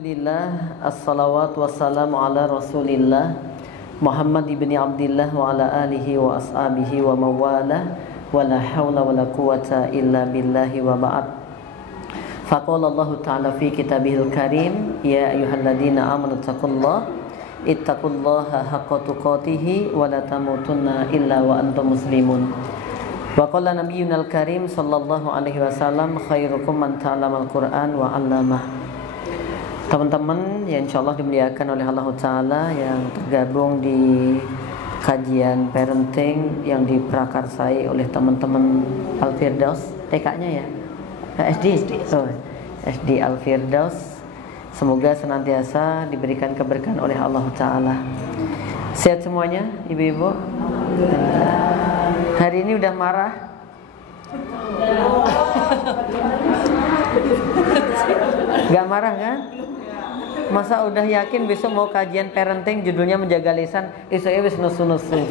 Alhamdulillah, assalawatu wassalamu ala rasulillah Muhammad ibn Abdillah wa ala alihi wa ashabihi wa mawalah wa la hawla wa la quwata illa billahi wa ba'd. Faqala Allah ta'ala fi kitabihil karim, ya ayyuhalladzina amanu ittaqullaha haqqa tuqatih wa la tamutunna illa wa antum muslimun. Wa qala nabiyyuna al-karim sallallahu alaihi wasallam, khairukum man ta'allamal Qur'an wa 'allamah. Teman-teman yang insyaallah dimuliakan oleh Allah Ta'ala yang tergabung di kajian parenting yang diprakarsai oleh teman-teman Al-Firdaus, TK-nya ya? SD? Oh, SD Al-Firdaus. Semoga senantiasa diberikan keberkahan oleh Allah Ta'ala. Sehat semuanya, ibu-ibu? Hari ini udah marah? Gak marah kan? Masa udah yakin besok mau kajian parenting judulnya menjaga lisan, isoknya wis nusu-nusu.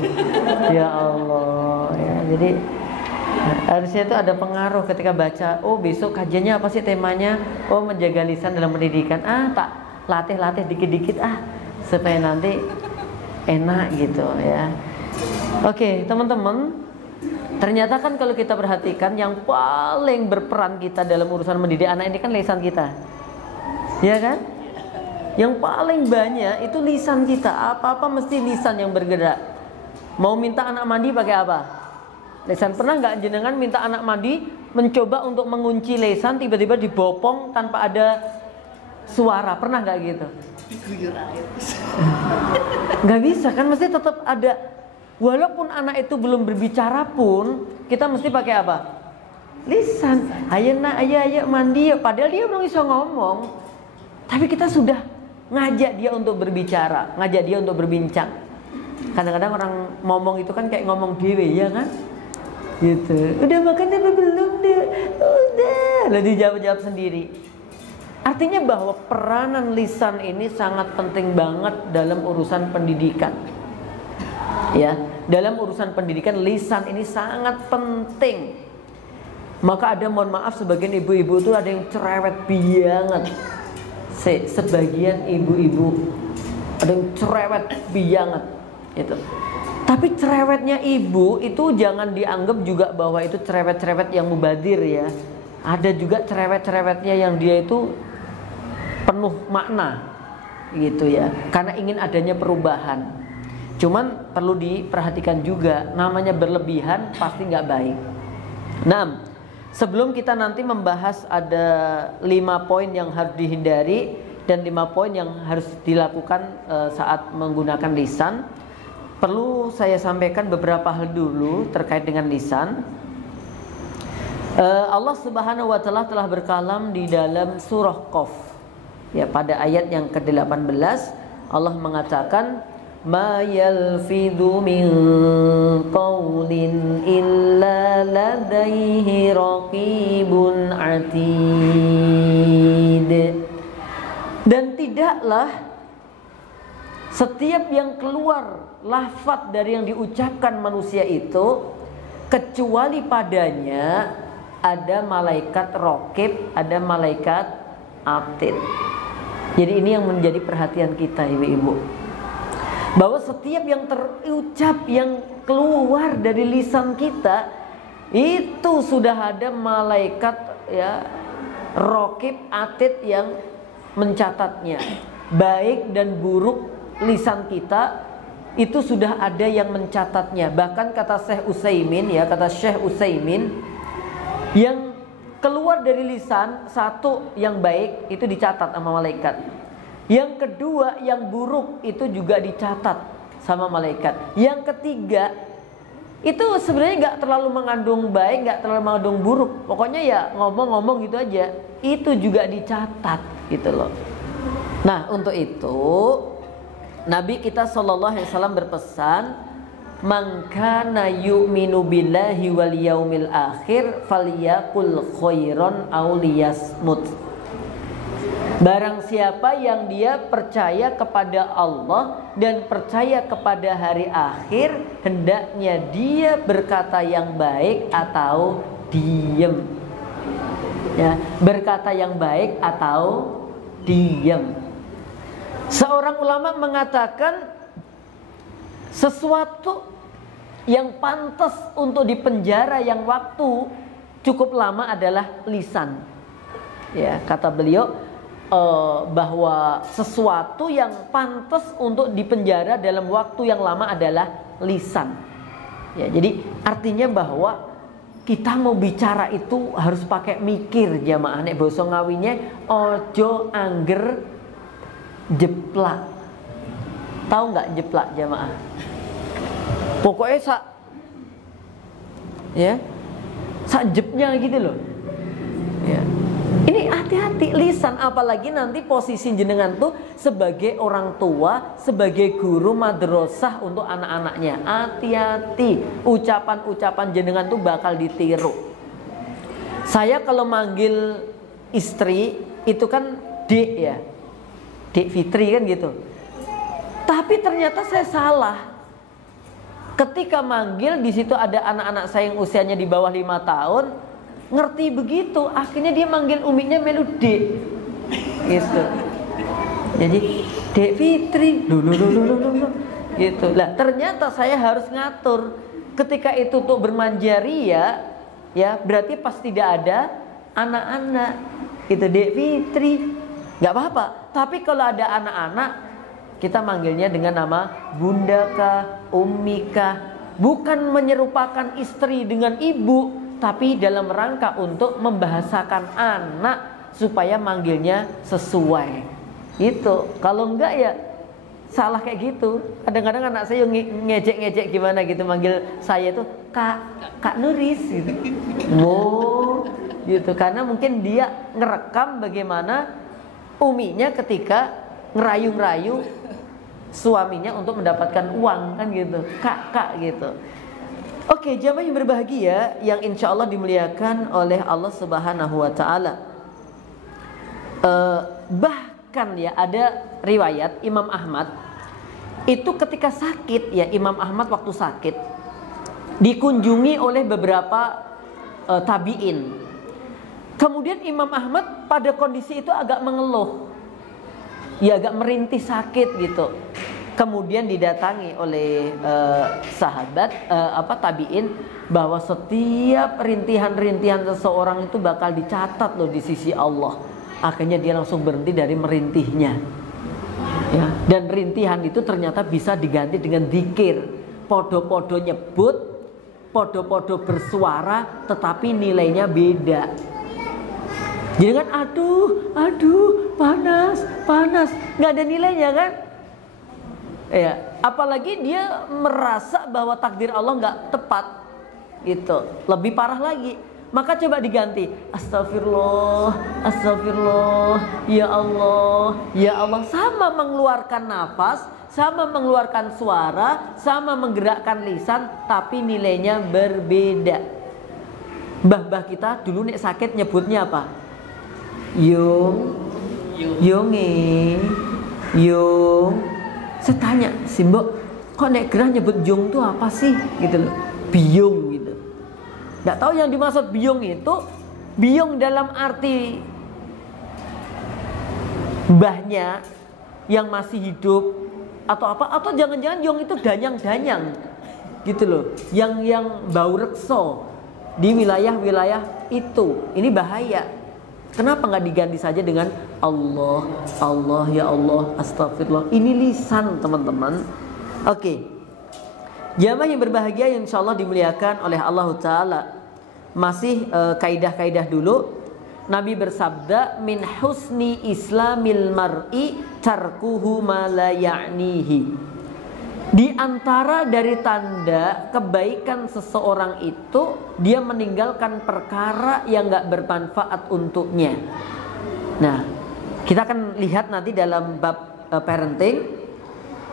Ya Allah ya. Jadi harusnya itu ada pengaruh ketika baca. Oh besok kajiannya apa sih temanya? Oh menjaga lisan dalam pendidikan. Tak latih-latih dikit-dikit supaya nanti enak gitu ya. Oke teman-teman, ternyata kan kalau kita perhatikan yang paling berperan kita dalam urusan mendidik anak ini kan lisan kita. Ya kan? Yang paling banyak itu lisan kita. Apa-apa mesti lisan yang bergerak. Mau minta anak mandi pakai apa? Lisan. Pernah nggak jenengan minta anak mandi mencoba untuk mengunci lisan, tiba-tiba dibopong tanpa ada suara? Pernah nggak gitu? Nggak bisa kan, mesti tetap ada. Walaupun anak itu belum berbicara pun, kita mesti pakai apa? Lisan. Ayo nak, ayo mandi. Padahal dia belum bisa ngomong, tapi kita sudah ngajak dia untuk berbicara, ngajak dia untuk berbincang. Kadang-kadang orang ngomong itu kan kayak ngomong dewe, ya kan? Gitu. Udah makan apa belum deh? Udah. Lalu dijawab-jawab sendiri. Artinya bahwa peranan lisan ini sangat penting banget dalam urusan pendidikan. Ya, dalam urusan pendidikan lisan ini sangat penting. Maka ada, mohon maaf, sebagian ibu-ibu itu ada yang cerewet banget. Sebagian ibu-ibu ada yang cerewet banget itu. Tapi cerewetnya ibu itu jangan dianggap juga bahwa itu cerewet-cerewet yang mubadir ya. Ada juga cerewet-cerewetnya yang dia itu penuh makna gitu ya, karena ingin adanya perubahan. Cuman perlu diperhatikan juga, namanya berlebihan pasti nggak baik. Nah, sebelum kita nanti membahas ada 5 poin yang harus dihindari dan 5 poin yang harus dilakukan saat menggunakan lisan, perlu saya sampaikan beberapa hal dulu terkait dengan lisan. Allah Subhanahu wa Ta'ala telah berkalam di dalam surah Qaf. Ya, pada ayat yang ke-18 Allah mengatakan, ma yalfidhu min qawlin illa ladaihi raqibun atid. Dan tidaklah setiap yang keluar lafaz dari yang diucapkan manusia itu kecuali padanya ada malaikat raqib, ada malaikat atid. Jadi ini yang menjadi perhatian kita ibu-ibu, bahwa setiap yang terucap, yang keluar dari lisan kita itu sudah ada malaikat ya, raqib atid yang mencatatnya. Baik dan buruk lisan kita itu sudah ada yang mencatatnya. Bahkan kata Syekh Utsaimin ya, kata Syekh Utsaimin, yang keluar dari lisan, satu yang baik itu dicatat sama malaikat. Yang kedua yang buruk itu juga dicatat sama malaikat. Yang ketiga itu sebenarnya nggak terlalu mengandung baik, nggak terlalu mengandung buruk. Pokoknya ya ngomong-ngomong gitu aja, itu juga dicatat gitu loh. Nah untuk itu Nabi kita SAW berpesan, man kana yu'minu billahi wal yaumil akhir falyaqul khairan aw liyasmut. Barang siapa yang dia percaya kepada Allah dan percaya kepada hari akhir, hendaknya dia berkata yang baik atau diem. Ya, berkata yang baik atau diam. Seorang ulama mengatakan sesuatu yang pantas untuk dipenjara yang waktu cukup lama adalah lisan. Ya, kata beliau bahwa sesuatu yang pantas untuk dipenjara dalam waktu yang lama adalah lisan. Ya, jadi artinya bahwa kita mau bicara itu harus pakai mikir jamaah. Nek basa ngawinnya ojo angger jeplak. Tahu nggak jeplak jamaah? Pokoknya sak jepnya gitu loh. Ya. Ini hati-hati lisan, apalagi nanti posisi jenengan tuh sebagai orang tua, sebagai guru madrasah untuk anak-anaknya. Hati-hati, ucapan-ucapan jenengan tuh bakal ditiru. Saya kalau manggil istri itu kan Dek ya, Dek Fitri kan gitu. Tapi ternyata saya salah. Ketika manggil di situ ada anak-anak saya yang usianya di bawah 5 tahun, ngerti begitu, akhirnya dia manggil uminya melu Dek gitu. Jadi Dek Fitri gitu. Lah ternyata saya harus ngatur. Ketika itu tuh bermanjaria, ya berarti pas tidak ada anak-anak itu Dek Fitri, nggak apa-apa. Tapi kalau ada anak-anak, kita manggilnya dengan nama Bunda kah, Ummi kah. Bukan menyerupakan istri dengan ibu, tapi dalam rangka untuk membahasakan anak supaya manggilnya sesuai. Itu. Kalau enggak ya salah kayak gitu. Kadang-kadang anak saya ngejek-ngejek gimana gitu manggil saya itu Kak Nuris gitu. Oh, gitu. Karena mungkin dia ngerekam bagaimana uminya ketika ngerayu-ngerayu suaminya untuk mendapatkan uang kan gitu. Kak gitu. Oke, jamaah yang berbahagia yang insya Allah dimuliakan oleh Allah Subhanahu wa Ta'ala. Bahkan ya ada riwayat Imam Ahmad itu ketika sakit ya, Imam Ahmad waktu sakit dikunjungi oleh beberapa tabi'in. Kemudian Imam Ahmad pada kondisi itu agak mengeluh, ya agak merintih sakit gitu. Kemudian didatangi oleh sahabat tabiin bahwa setiap rintihan-rintihan seseorang itu bakal dicatat loh di sisi Allah. Akhirnya dia langsung berhenti dari merintihnya. Ya, dan rintihan itu ternyata bisa diganti dengan zikir. Podo-podo nyebut, podo-podo bersuara, tetapi nilainya beda. Jadi kan aduh panas, nggak ada nilainya kan? Ya, apalagi dia merasa bahwa takdir Allah nggak tepat, gitu. Lebih parah lagi, maka coba diganti. Astagfirullah, ya Allah. Sama mengeluarkan nafas, sama mengeluarkan suara, sama menggerakkan lisan, tapi nilainya berbeda. Mbah kita dulu nek sakit nyebutnya apa? Yung. Saya tanya, si Mbok, kok nek gerah nyebut Yung itu apa sih? Gitu loh, biung gitu. Nggak tahu yang dimaksud biung itu, biung dalam arti mbahnya yang masih hidup atau apa? Atau jangan-jangan Yung itu danyang-danyang gitu loh, yang bau rekso di wilayah-wilayah itu. Ini bahaya. Kenapa nggak diganti saja dengan Allah, ya Allah, astagfirullah. Ini lisan teman-teman. Oke. Jamaah yang berbahagia yang insya Allah dimuliakan oleh Allah Ta'ala. Masih kaidah-kaidah dulu. Nabi bersabda, min husni islamil mar'i tarkuhu ma la ya'nihi. Di antara dari tanda kebaikan seseorang itu, dia meninggalkan perkara yang gak bermanfaat untuknya. Nah, kita akan lihat nanti dalam bab parenting.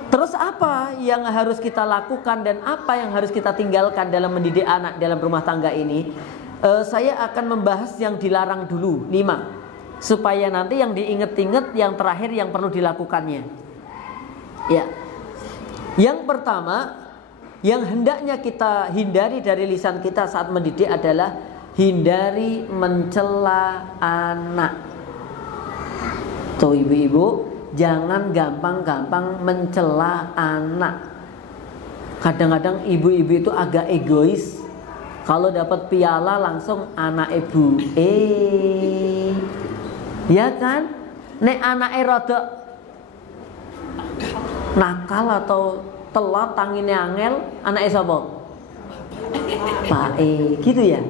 Terus apa yang harus kita lakukan dan apa yang harus kita tinggalkan dalam mendidik anak dalam rumah tangga ini? Saya akan membahas yang dilarang dulu, 5. Supaya nanti yang diinget-inget yang terakhir yang perlu dilakukannya. Ya. Yang pertama, yang hendaknya kita hindari dari lisan kita saat mendidik adalah hindari mencela anak. Tuh ibu-ibu, jangan gampang-gampang mencela anak. Kadang-kadang ibu-ibu itu agak egois. Kalau dapat piala langsung anak ibu. Ya kan? Nek anak rada nakal atau telat tangine angel, anak sapa? Pak gitu ya.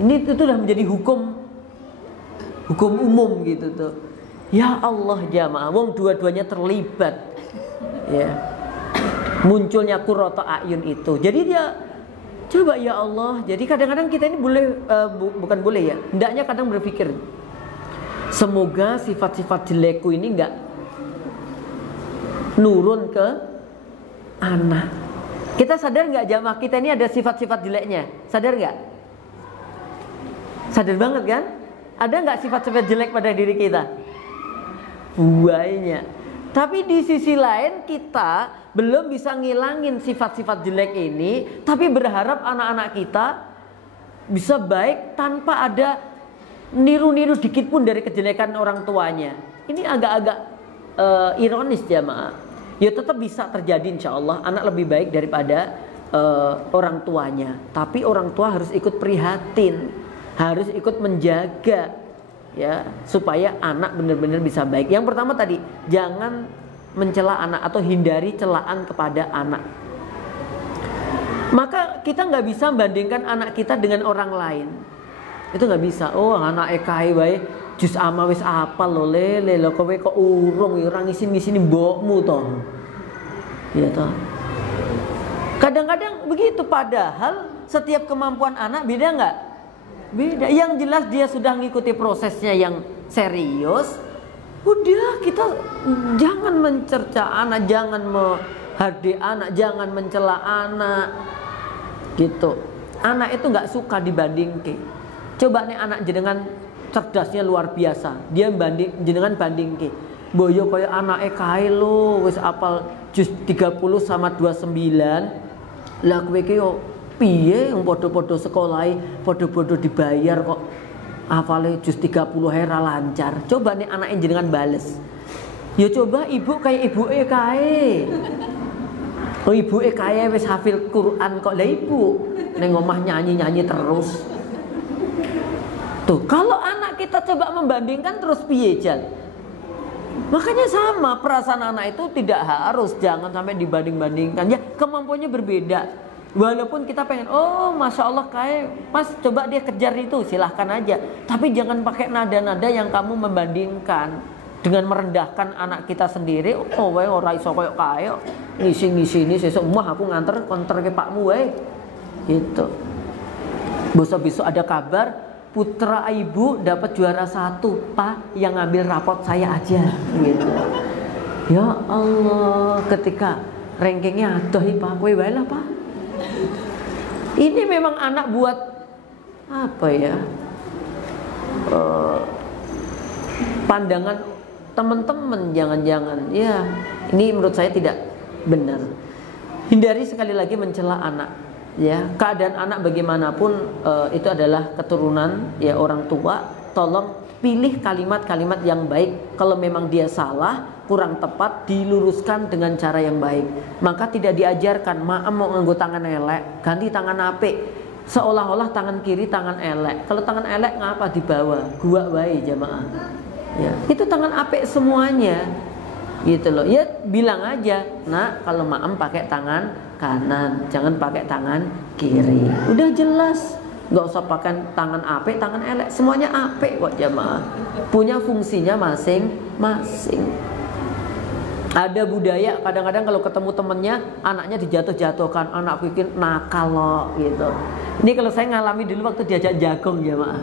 Ini itu sudah menjadi hukum umum gitu tuh. Ya Allah jamaah, wong dua-duanya terlibat. Ya. Munculnya qurrata ayun itu. Jadi dia coba ya Allah. Jadi kadang-kadang kita ini boleh bukan boleh ya. Hendaknya kadang berpikir semoga sifat-sifat jelekku ini enggak nurun ke anak. Kita sadar nggak jamaah kita ini ada sifat-sifat jeleknya? Sadar nggak? Sadar banget kan? Ada nggak sifat-sifat jelek pada diri kita? Banyak. Tapi di sisi lain kita belum bisa ngilangin sifat-sifat jelek ini, tapi berharap anak-anak kita bisa baik tanpa ada niru-niru dikit pun dari kejelekan orang tuanya. Ini agak-agak ironis jamaah. Ya tetap bisa terjadi insya Allah anak lebih baik daripada orang tuanya. Tapi orang tua harus ikut prihatin, harus ikut menjaga ya supaya anak benar-benar bisa baik. Yang pertama tadi, jangan mencela anak atau hindari celaan kepada anak. Maka kita nggak bisa membandingkan anak kita dengan orang lain. Itu nggak bisa. Oh anak ekai wae jus ama wis apal lo lele lo kowe kok urung ya orang ngisi-ngisi mbokmu toh. Ya toh. Kadang-kadang begitu, padahal setiap kemampuan anak beda nggak? Beda. Yang jelas dia sudah mengikuti prosesnya yang serius. Udah, kita jangan mencerca anak, jangan menghardik anak, jangan mencela anak. Gitu. Anak itu nggak suka dibandingke. Coba nih anak jenengan cerdasnya luar biasa. Dia jenengan bandingke. Boyo kaya anake kae lho wis apal juz 30 sama 29. Lah kowe ki yo piye wong padha-padha sekolahe, padha-padha dibayar kok hafale juz 30 ae ra lancar. Coba nih anake jenengan bales. Ya coba ibu kayak ibuke kae. Oh ibuke kae wis hafil Quran kok. Lah ibu ning omah nyanyi-nyanyi terus. Tuh, kalau anak kita coba membandingkan terus piye jan? Makanya sama, perasaan anak itu tidak harus, jangan sampai dibanding-bandingkan. Ya kemampuannya berbeda. Walaupun kita pengen, oh masya Allah kayak mas coba dia kejar itu, silahkan aja. Tapi jangan pakai nada-nada yang kamu membandingkan dengan merendahkan anak kita sendiri. Oh wae ora iso koyo kae ngisi-ngisi ini sesuk mah aku nganter konter ke pakmu wae. Gitu. Besok-besok ada kabar putra ibu dapat juara 1, Pak yang ngambil rapot saya aja gitu. Ya Allah, ketika rankingnya aduh Pak, kowe wae lah Pak. Ini memang anak buat apa ya? Pandangan teman-teman jangan-jangan ya. Ini menurut saya tidak benar. Hindari sekali lagi mencela anak. Ya, keadaan anak bagaimanapun itu adalah keturunan ya orang tua. Tolong pilih kalimat-kalimat yang baik. Kalau memang dia salah, kurang tepat, diluruskan dengan cara yang baik. Maka tidak diajarkan maaf mau nganggo tangan elek, ganti tangan apik. Seolah-olah tangan kiri tangan elek. Kalau tangan elek ngapa dibawa? Gua wae jamaah. Ya, itu tangan apik semuanya. Gitu loh. Ya bilang aja, "Nak, kalau maem pakai tangan kanan, jangan pakai tangan kiri." Udah jelas. Nggak usah pakai tangan apik, tangan elek, semuanya apik kok jamaah. Punya fungsinya masing-masing. Ada budaya kadang-kadang kalau ketemu temennya anaknya dijatuh-jatuhkan, anakku bikin nakal loh gitu. Ini kalau saya ngalami dulu waktu diajak jagong jamaah.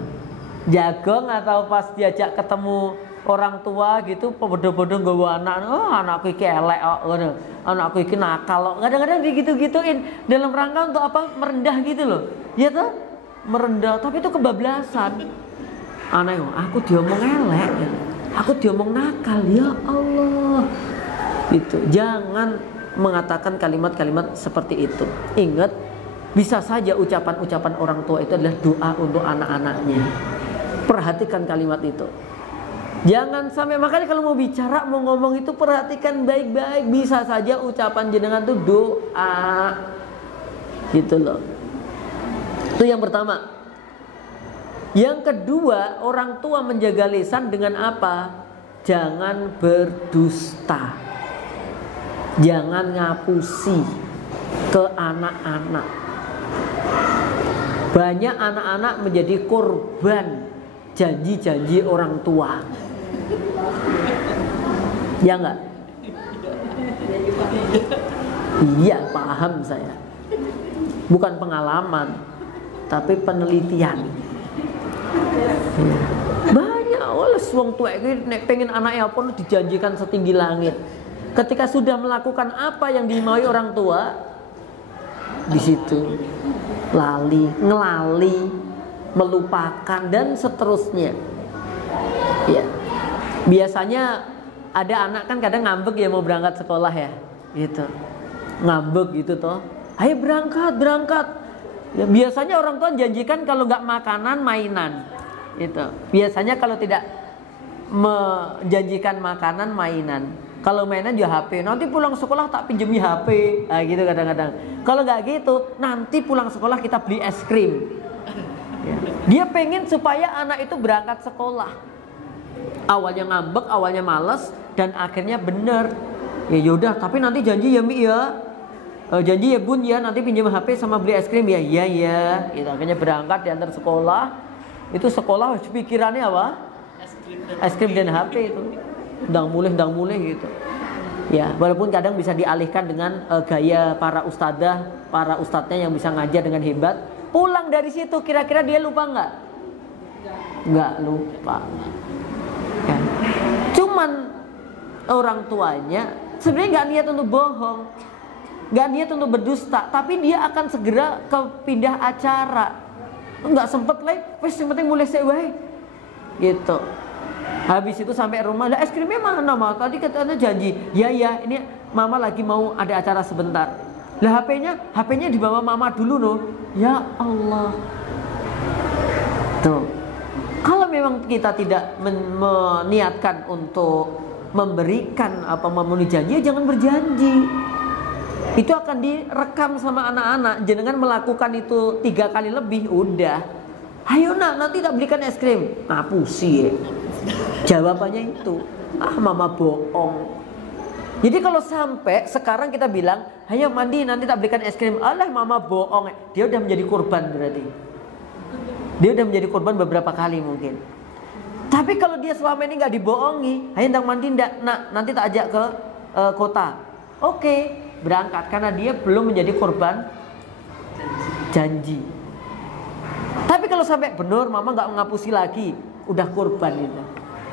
Jagong atau pas diajak ketemu orang tua gitu, bodoh-bodoh nggawa anak, oh anakku iki elek kok ngono. Anakku iki nakal kok. Kadang-kadang digitu-gituin dalam rangka untuk apa? Merendah gitu loh. Ya toh? Merendah, tapi itu kebablasan. Aneh, aku diomong elek, aku diomong nakal, ya Allah. Gitu. Jangan mengatakan kalimat-kalimat seperti itu. Ingat, bisa saja ucapan-ucapan orang tua itu adalah doa untuk anak-anaknya. Perhatikan kalimat itu. Jangan sampai, makanya kalau mau bicara, mau ngomong itu perhatikan baik-baik. Bisa saja ucapan jenengan itu doa, gitu loh. Itu yang pertama. Yang kedua, orang tua menjaga lisan dengan apa? Jangan berdusta. Jangan ngapusi ke anak-anak. Banyak anak-anak menjadi korban janji-janji orang tua. Ya enggak? Iya, paham saya. Bukan pengalaman, tapi penelitian. Banyak oleh wong tua iki nek pengen anaknya apa dijanjikan setinggi langit. Ketika sudah melakukan apa yang dimaui orang tua, di situ lali, ngelali, melupakan dan seterusnya. Ya. Biasanya ada anak kan kadang ngambek ya mau berangkat sekolah ya, gitu. Ngambek gitu toh. Ayo berangkat. Ya, biasanya orang tua janjikan kalau nggak makanan mainan, gitu. Biasanya kalau tidak menjanjikan makanan mainan, kalau mainan juga HP. Nanti pulang sekolah tak pinjemi HP, nah, gitu kadang-kadang. Kalau nggak gitu, nanti pulang sekolah kita beli es krim. Ya. Dia pengen supaya anak itu berangkat sekolah. Awalnya ngambek, awalnya males, dan akhirnya bener. Ya yaudah, tapi nanti janji ya Mi ya. Janji ya Bun ya, nanti pinjam HP sama beli es krim ya. Iya ya. Gitu. Akhirnya berangkat diantar sekolah. Itu sekolah pikirannya apa? Es krim dan HP itu. Dang mulih gitu. Ya, walaupun kadang bisa dialihkan dengan gaya para ustadznya yang bisa ngajar dengan hebat. Pulang dari situ kira-kira dia lupa nggak? Nggak lupa. Ya. Cuman orang tuanya sebenarnya nggak niat untuk bohong, nggak niat untuk berdusta, tapi dia akan segera ke pindah acara. Nggak sempet lagi, wes yang penting mulai sewae, gitu. Habis itu sampai rumah, lah es krimnya mana Ma? Tadi katanya janji. Ya ini Mama lagi mau ada acara sebentar. Lah HP-nya dibawa Mama dulu loh. Ya Allah. Tuh. Kalau memang kita tidak meniatkan untuk memberikan apa memenuhi janji, ya jangan berjanji. Itu akan direkam sama anak-anak. Jenengan melakukan itu 3 kali lebih, udah. Ayo nak, nanti tak belikan es krim. Ngapusi ya. Jawabannya itu, Mama bohong. Jadi kalau sampai sekarang kita bilang, ayo mandi nanti tak belikan es krim. Alah Mama bohong. Dia udah menjadi korban berarti. Dia udah menjadi korban beberapa kali mungkin. Tapi kalau dia selama ini nggak dibohongi, ayo ndang mandi ndak, nak nanti tak ajak ke kota. Oke, berangkat karena dia belum menjadi korban janji. Tapi kalau sampai benar Mama nggak ngapusi lagi, udah korban itu.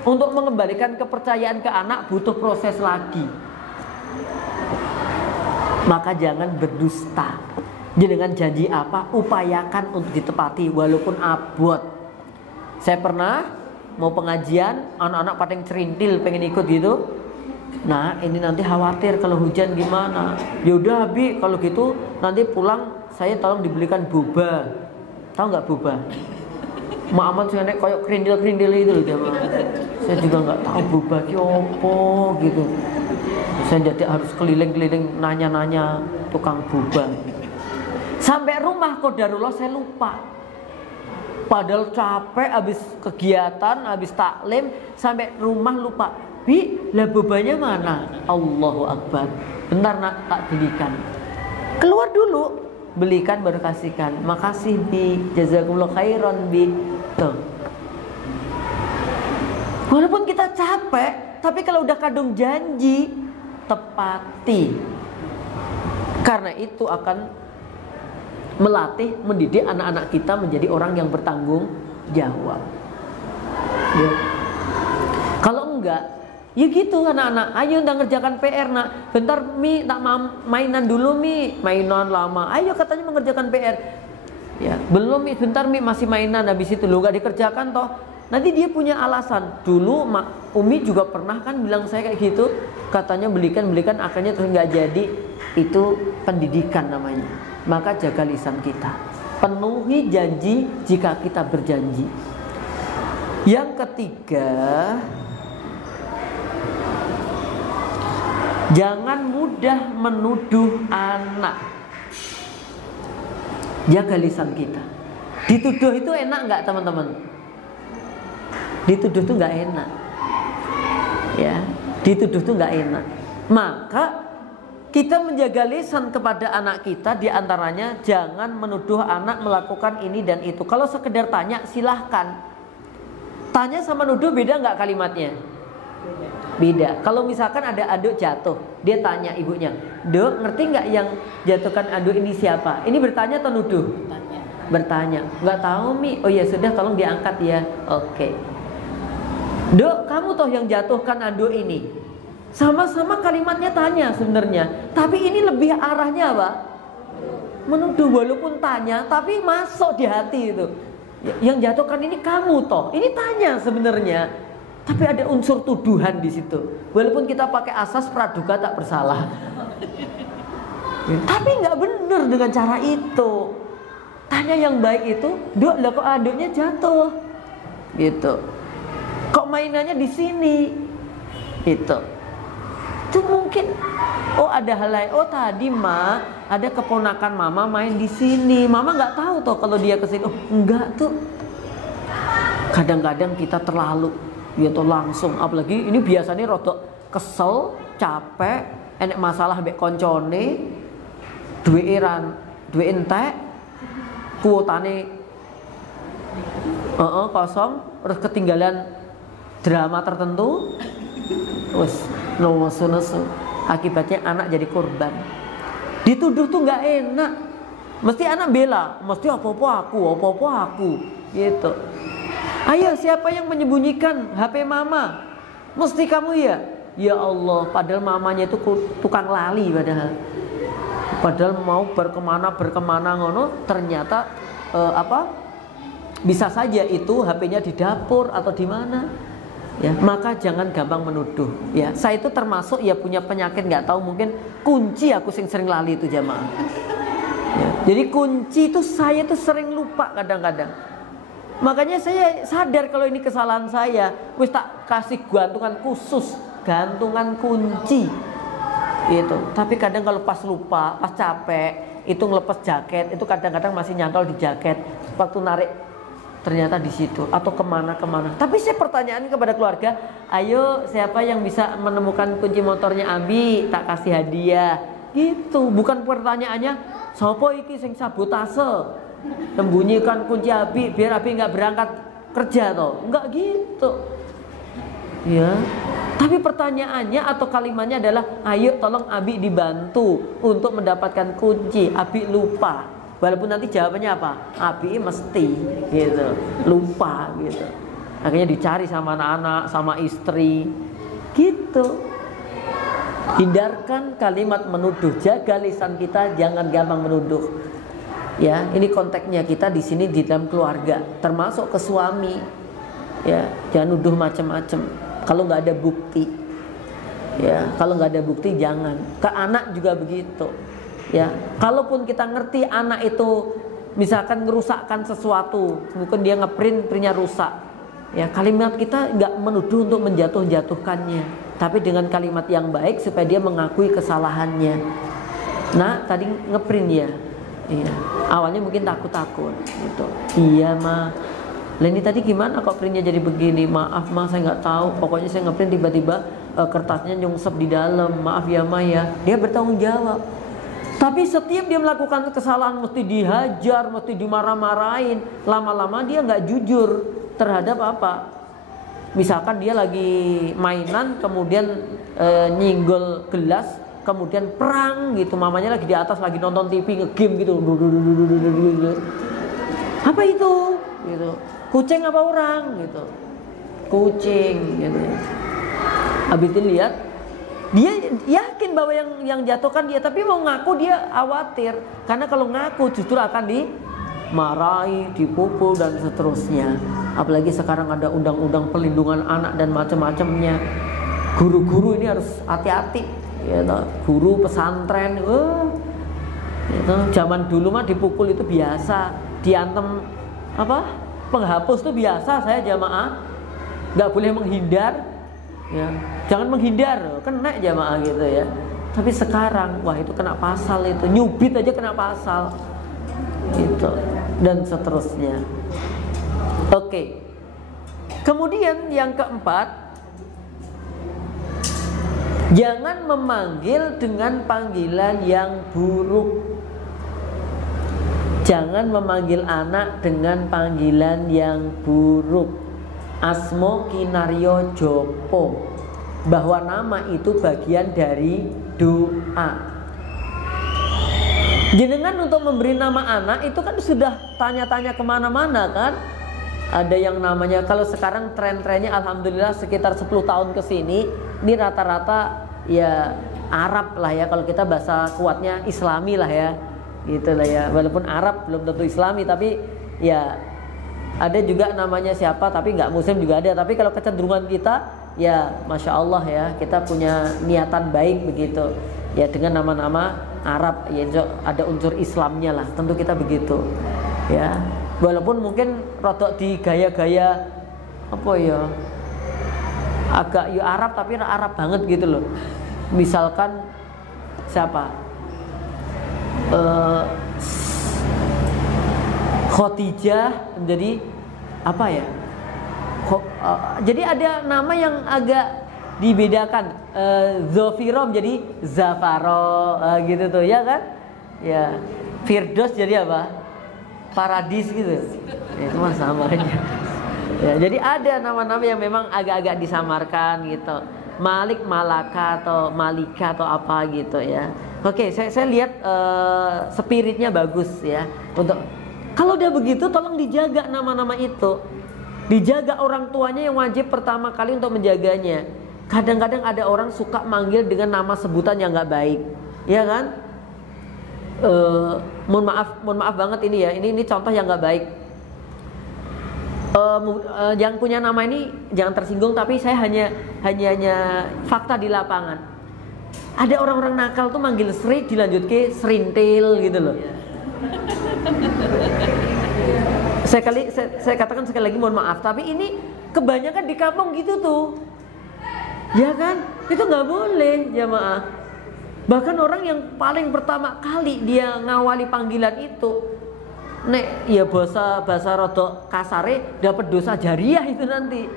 Untuk mengembalikan kepercayaan ke anak butuh proses lagi. Maka jangan berdusta. Dengan janji apa, upayakan untuk ditepati walaupun abot. Saya pernah mau pengajian, anak-anak paling cerintil pengen ikut gitu. Nah ini nanti khawatir kalau hujan gimana. Yaudah Abi, kalau gitu nanti pulang saya tolong dibelikan boba. Tahu nggak boba? Mak aman sih nek koyok kerindil itu loh jamaah. Saya juga nggak tahu boba ki opo gitu. Saya jadi harus keliling-keliling nanya-nanya tukang boba. Sampai rumah qadarullah saya lupa. Padahal capek habis kegiatan, habis taklim, sampai rumah lupa. Bi, lah bobanya mana? Allahu Akbar. Bentar nak, tak belikan. Keluar dulu, belikan baru kasihkan. Makasih Bi, jazakumullah khairan Bi. Tuh. Walaupun kita capek, tapi kalau udah kadung janji, tepati. Karena itu akan melatih, mendidik anak-anak kita menjadi orang yang bertanggung jawab. Ya. Kalau enggak, ya gitu anak-anak. Ayo udah ngerjakan PR nak. Bentar Mi, tak mainan dulu Mi. Mainan lama. Ayo katanya mengerjakan PR. Ya, belum Mi, bentar Mi masih mainan. Habis itu lu gak dikerjakan toh. Nanti dia punya alasan. Dulu Umi juga pernah kan bilang saya kayak gitu. Katanya belikan, akhirnya terus nggak jadi. Itu pendidikan namanya. Maka jaga lisan kita. Penuhi janji jika kita berjanji. Yang ketiga, Jangan mudah menuduh anak. Jaga lisan kita. Dituduh itu enak nggak teman-teman? Dituduh itu nggak enak. Ya, dituduh itu nggak enak. Maka kita menjaga lisan kepada anak kita, diantaranya jangan menuduh anak melakukan ini dan itu. Kalau sekedar tanya silahkan. Tanya sama nuduh beda nggak kalimatnya? Beda. Kalau misalkan ada aduk jatuh, dia tanya ibunya, "Duk, ngerti nggak yang jatuhkan aduk ini siapa?" Ini bertanya atau nuduh? Bertanya. Nggak tahu Mi. Oh ya sudah, tolong diangkat ya. Oke. "Duk, kamu toh yang jatuhkan aduk ini." Sama-sama kalimatnya tanya sebenarnya, tapi ini lebih arahnya apa? Menuduh. Walaupun tanya, tapi masuk di hati itu. Yang jatuhkan ini kamu toh. Ini tanya sebenarnya. Tapi ada unsur tuduhan di situ. Walaupun kita pakai asas praduga tak bersalah. Tapi nggak benar dengan cara itu. Tanya yang baik itu, "Dok, lah kok aduknya jatuh?" Gitu. "Kok mainannya di sini?" Gitu. Itu mungkin, oh ada hal lain. "Oh tadi Ma, ada keponakan Mama main di sini. Mama nggak tahu toh kalau dia kesini." Oh enggak tuh. Kadang-kadang kita terlalu gitu langsung, apalagi ini biasanya rodok kesel, capek, enek masalah mbek koncone, duwe entek, kuotane kosong, terus ketinggalan drama tertentu, wes nesu. Akibatnya anak jadi korban. Dituduh tuh nggak enak, mesti anak bela, mesti apa-apa aku, gitu. "Ayo, siapa yang menyembunyikan HP Mama?" "Mesti kamu ya." Ya Allah, padahal mamanya itu tukang lali padahal mau berkemana ngono, ternyata bisa saja itu HP-nya di dapur atau di mana. Ya, maka jangan gampang menuduh. Ya, saya itu termasuk ya punya penyakit nggak tahu, mungkin kunci aku sering lali itu jamaah. Ya, jadi kunci itu saya tuh sering lupa kadang-kadang. Makanya saya sadar kalau ini kesalahan saya. Wis tak kasih gantungan khusus, gantungan kunci gitu. Tapi kadang kalau pas lupa, pas capek, itu ngelepas jaket, itu kadang-kadang masih nyantol di jaket. Waktu narik ternyata di situ atau kemana. Tapi saya pertanyaan kepada keluarga, "Ayo, siapa yang bisa menemukan kunci motornya Abi, tak kasih hadiah." Gitu. Bukan pertanyaannya, "Sopo iki sing sabotase? Sembunyikan kunci Abi biar Abi nggak berangkat kerja toh." Nggak gitu. Ya. Tapi pertanyaannya atau kalimatnya adalah, "Ayo tolong Abi dibantu untuk mendapatkan kunci. Abi lupa." Walaupun nanti jawabannya apa? Abi mesti gitu. Lupa gitu. Akhirnya dicari sama anak-anak, sama istri. Gitu. Hindarkan kalimat menuduh. Jaga lisan kita, jangan gampang menuduh. Ya, ini konteksnya kita di sini di dalam keluarga, termasuk ke suami. Ya, jangan nuduh macam-macam. Kalau nggak ada bukti, ya, kalau nggak ada bukti jangan. Ke anak juga begitu. Ya, kalaupun kita ngerti anak itu misalkan ngerusakkan sesuatu, mungkin dia printnya rusak. Ya, kalimat kita nggak menuduh untuk menjatuhkannya, tapi dengan kalimat yang baik supaya dia mengakui kesalahannya. Nah, tadi ngeprint ya. Iya, awalnya mungkin takut gitu. "Iya Ma, lah ini tadi gimana kok printnya jadi begini? Maaf Ma, saya nggak tahu. Pokoknya saya ngeprint tiba-tiba kertasnya nyungsep di dalam. Maaf ya Ma ya." Dia bertanggung jawab. Tapi setiap dia melakukan kesalahan mesti dihajar, mesti dimarah-marahin. Lama-lama dia nggak jujur terhadap apa? Misalkan dia lagi mainan, kemudian nyinggol gelas, kemudian perang gitu, mamanya lagi di atas lagi nonton TV nge-game gitu. "Apa itu?" gitu. "Kucing apa orang?" gitu. "Kucing," gitu. Habis itu lihat, dia yakin bahwa yang jatuhkan dia, tapi mau ngaku dia khawatir. Karena kalau ngaku justru akan dimarahi, dipukul dan seterusnya. Apalagi sekarang ada undang-undang pelindungan anak dan macam-macamnya. Guru-guru ini harus hati-hati. Gitu. Guru pesantren, gitu. Zaman dulu mah dipukul itu biasa, diantem penghapus itu biasa. Saya jamaah nggak boleh menghindar. ya. Jangan menghindar, kena jamaah gitu ya. Tapi sekarang, wah itu kena pasal itu, nyubit aja kena pasal, gitu, dan seterusnya. Oke. Kemudian yang keempat, jangan memanggil dengan panggilan yang buruk. Jangan memanggil anak dengan panggilan yang buruk. Asmo kinaryo jopo, bahwa nama itu bagian dari doa. Jenengan untuk memberi nama anak itu kan sudah tanya-tanya kemana-mana kan. Ada yang namanya, kalau sekarang tren-trennya alhamdulillah sekitar 10 tahun ke sini, ini rata-rata ya Arab lah ya, kalau kita bahasa kuatnya Islami lah ya, gitu lah ya. Walaupun Arab belum tentu Islami, tapi ya ada juga namanya siapa tapi nggak Muslim juga ada. Tapi kalau kecenderungan kita ya Masya Allah ya, kita punya niatan baik begitu ya, dengan nama-nama Arab ya, ada unsur Islamnya lah, tentu kita begitu ya. Walaupun mungkin rodok di gaya-gaya apa ya, agak ya Arab tapi Arab banget gitu loh. Misalkan siapa, Khadijah menjadi apa ya, jadi ada nama yang agak dibedakan, Zofirom jadi Zafaro, gitu tuh ya kan ya. Firdaus jadi apa, Paradis gitu ya, itu mah sama aja ya. Jadi ada nama-nama yang memang agak-agak disamarkan gitu, Malik, Malaka atau Malika atau apa gitu ya. Oke, saya lihat spiritnya bagus ya. Untuk kalau udah begitu tolong dijaga nama-nama itu, dijaga orang tuanya yang wajib pertama kali untuk menjaganya. Kadang-kadang ada orang suka manggil dengan nama sebutan yang nggak baik, ya kan? Mohon maaf banget ini ya, ini contoh yang nggak baik. Yang punya nama ini jangan tersinggung, tapi saya hanya fakta di lapangan. Ada orang-orang nakal tuh manggil Sri dilanjut ke Serintil gitu loh. Saya katakan sekali lagi mohon maaf, tapi ini kebanyakan di kampung gitu tuh, ya kan? Itu nggak boleh jamaah. Bahkan orang yang paling pertama kali dia ngawali panggilan itu, nek ya bahasa rodok kasare dapat dosa jariah itu nanti.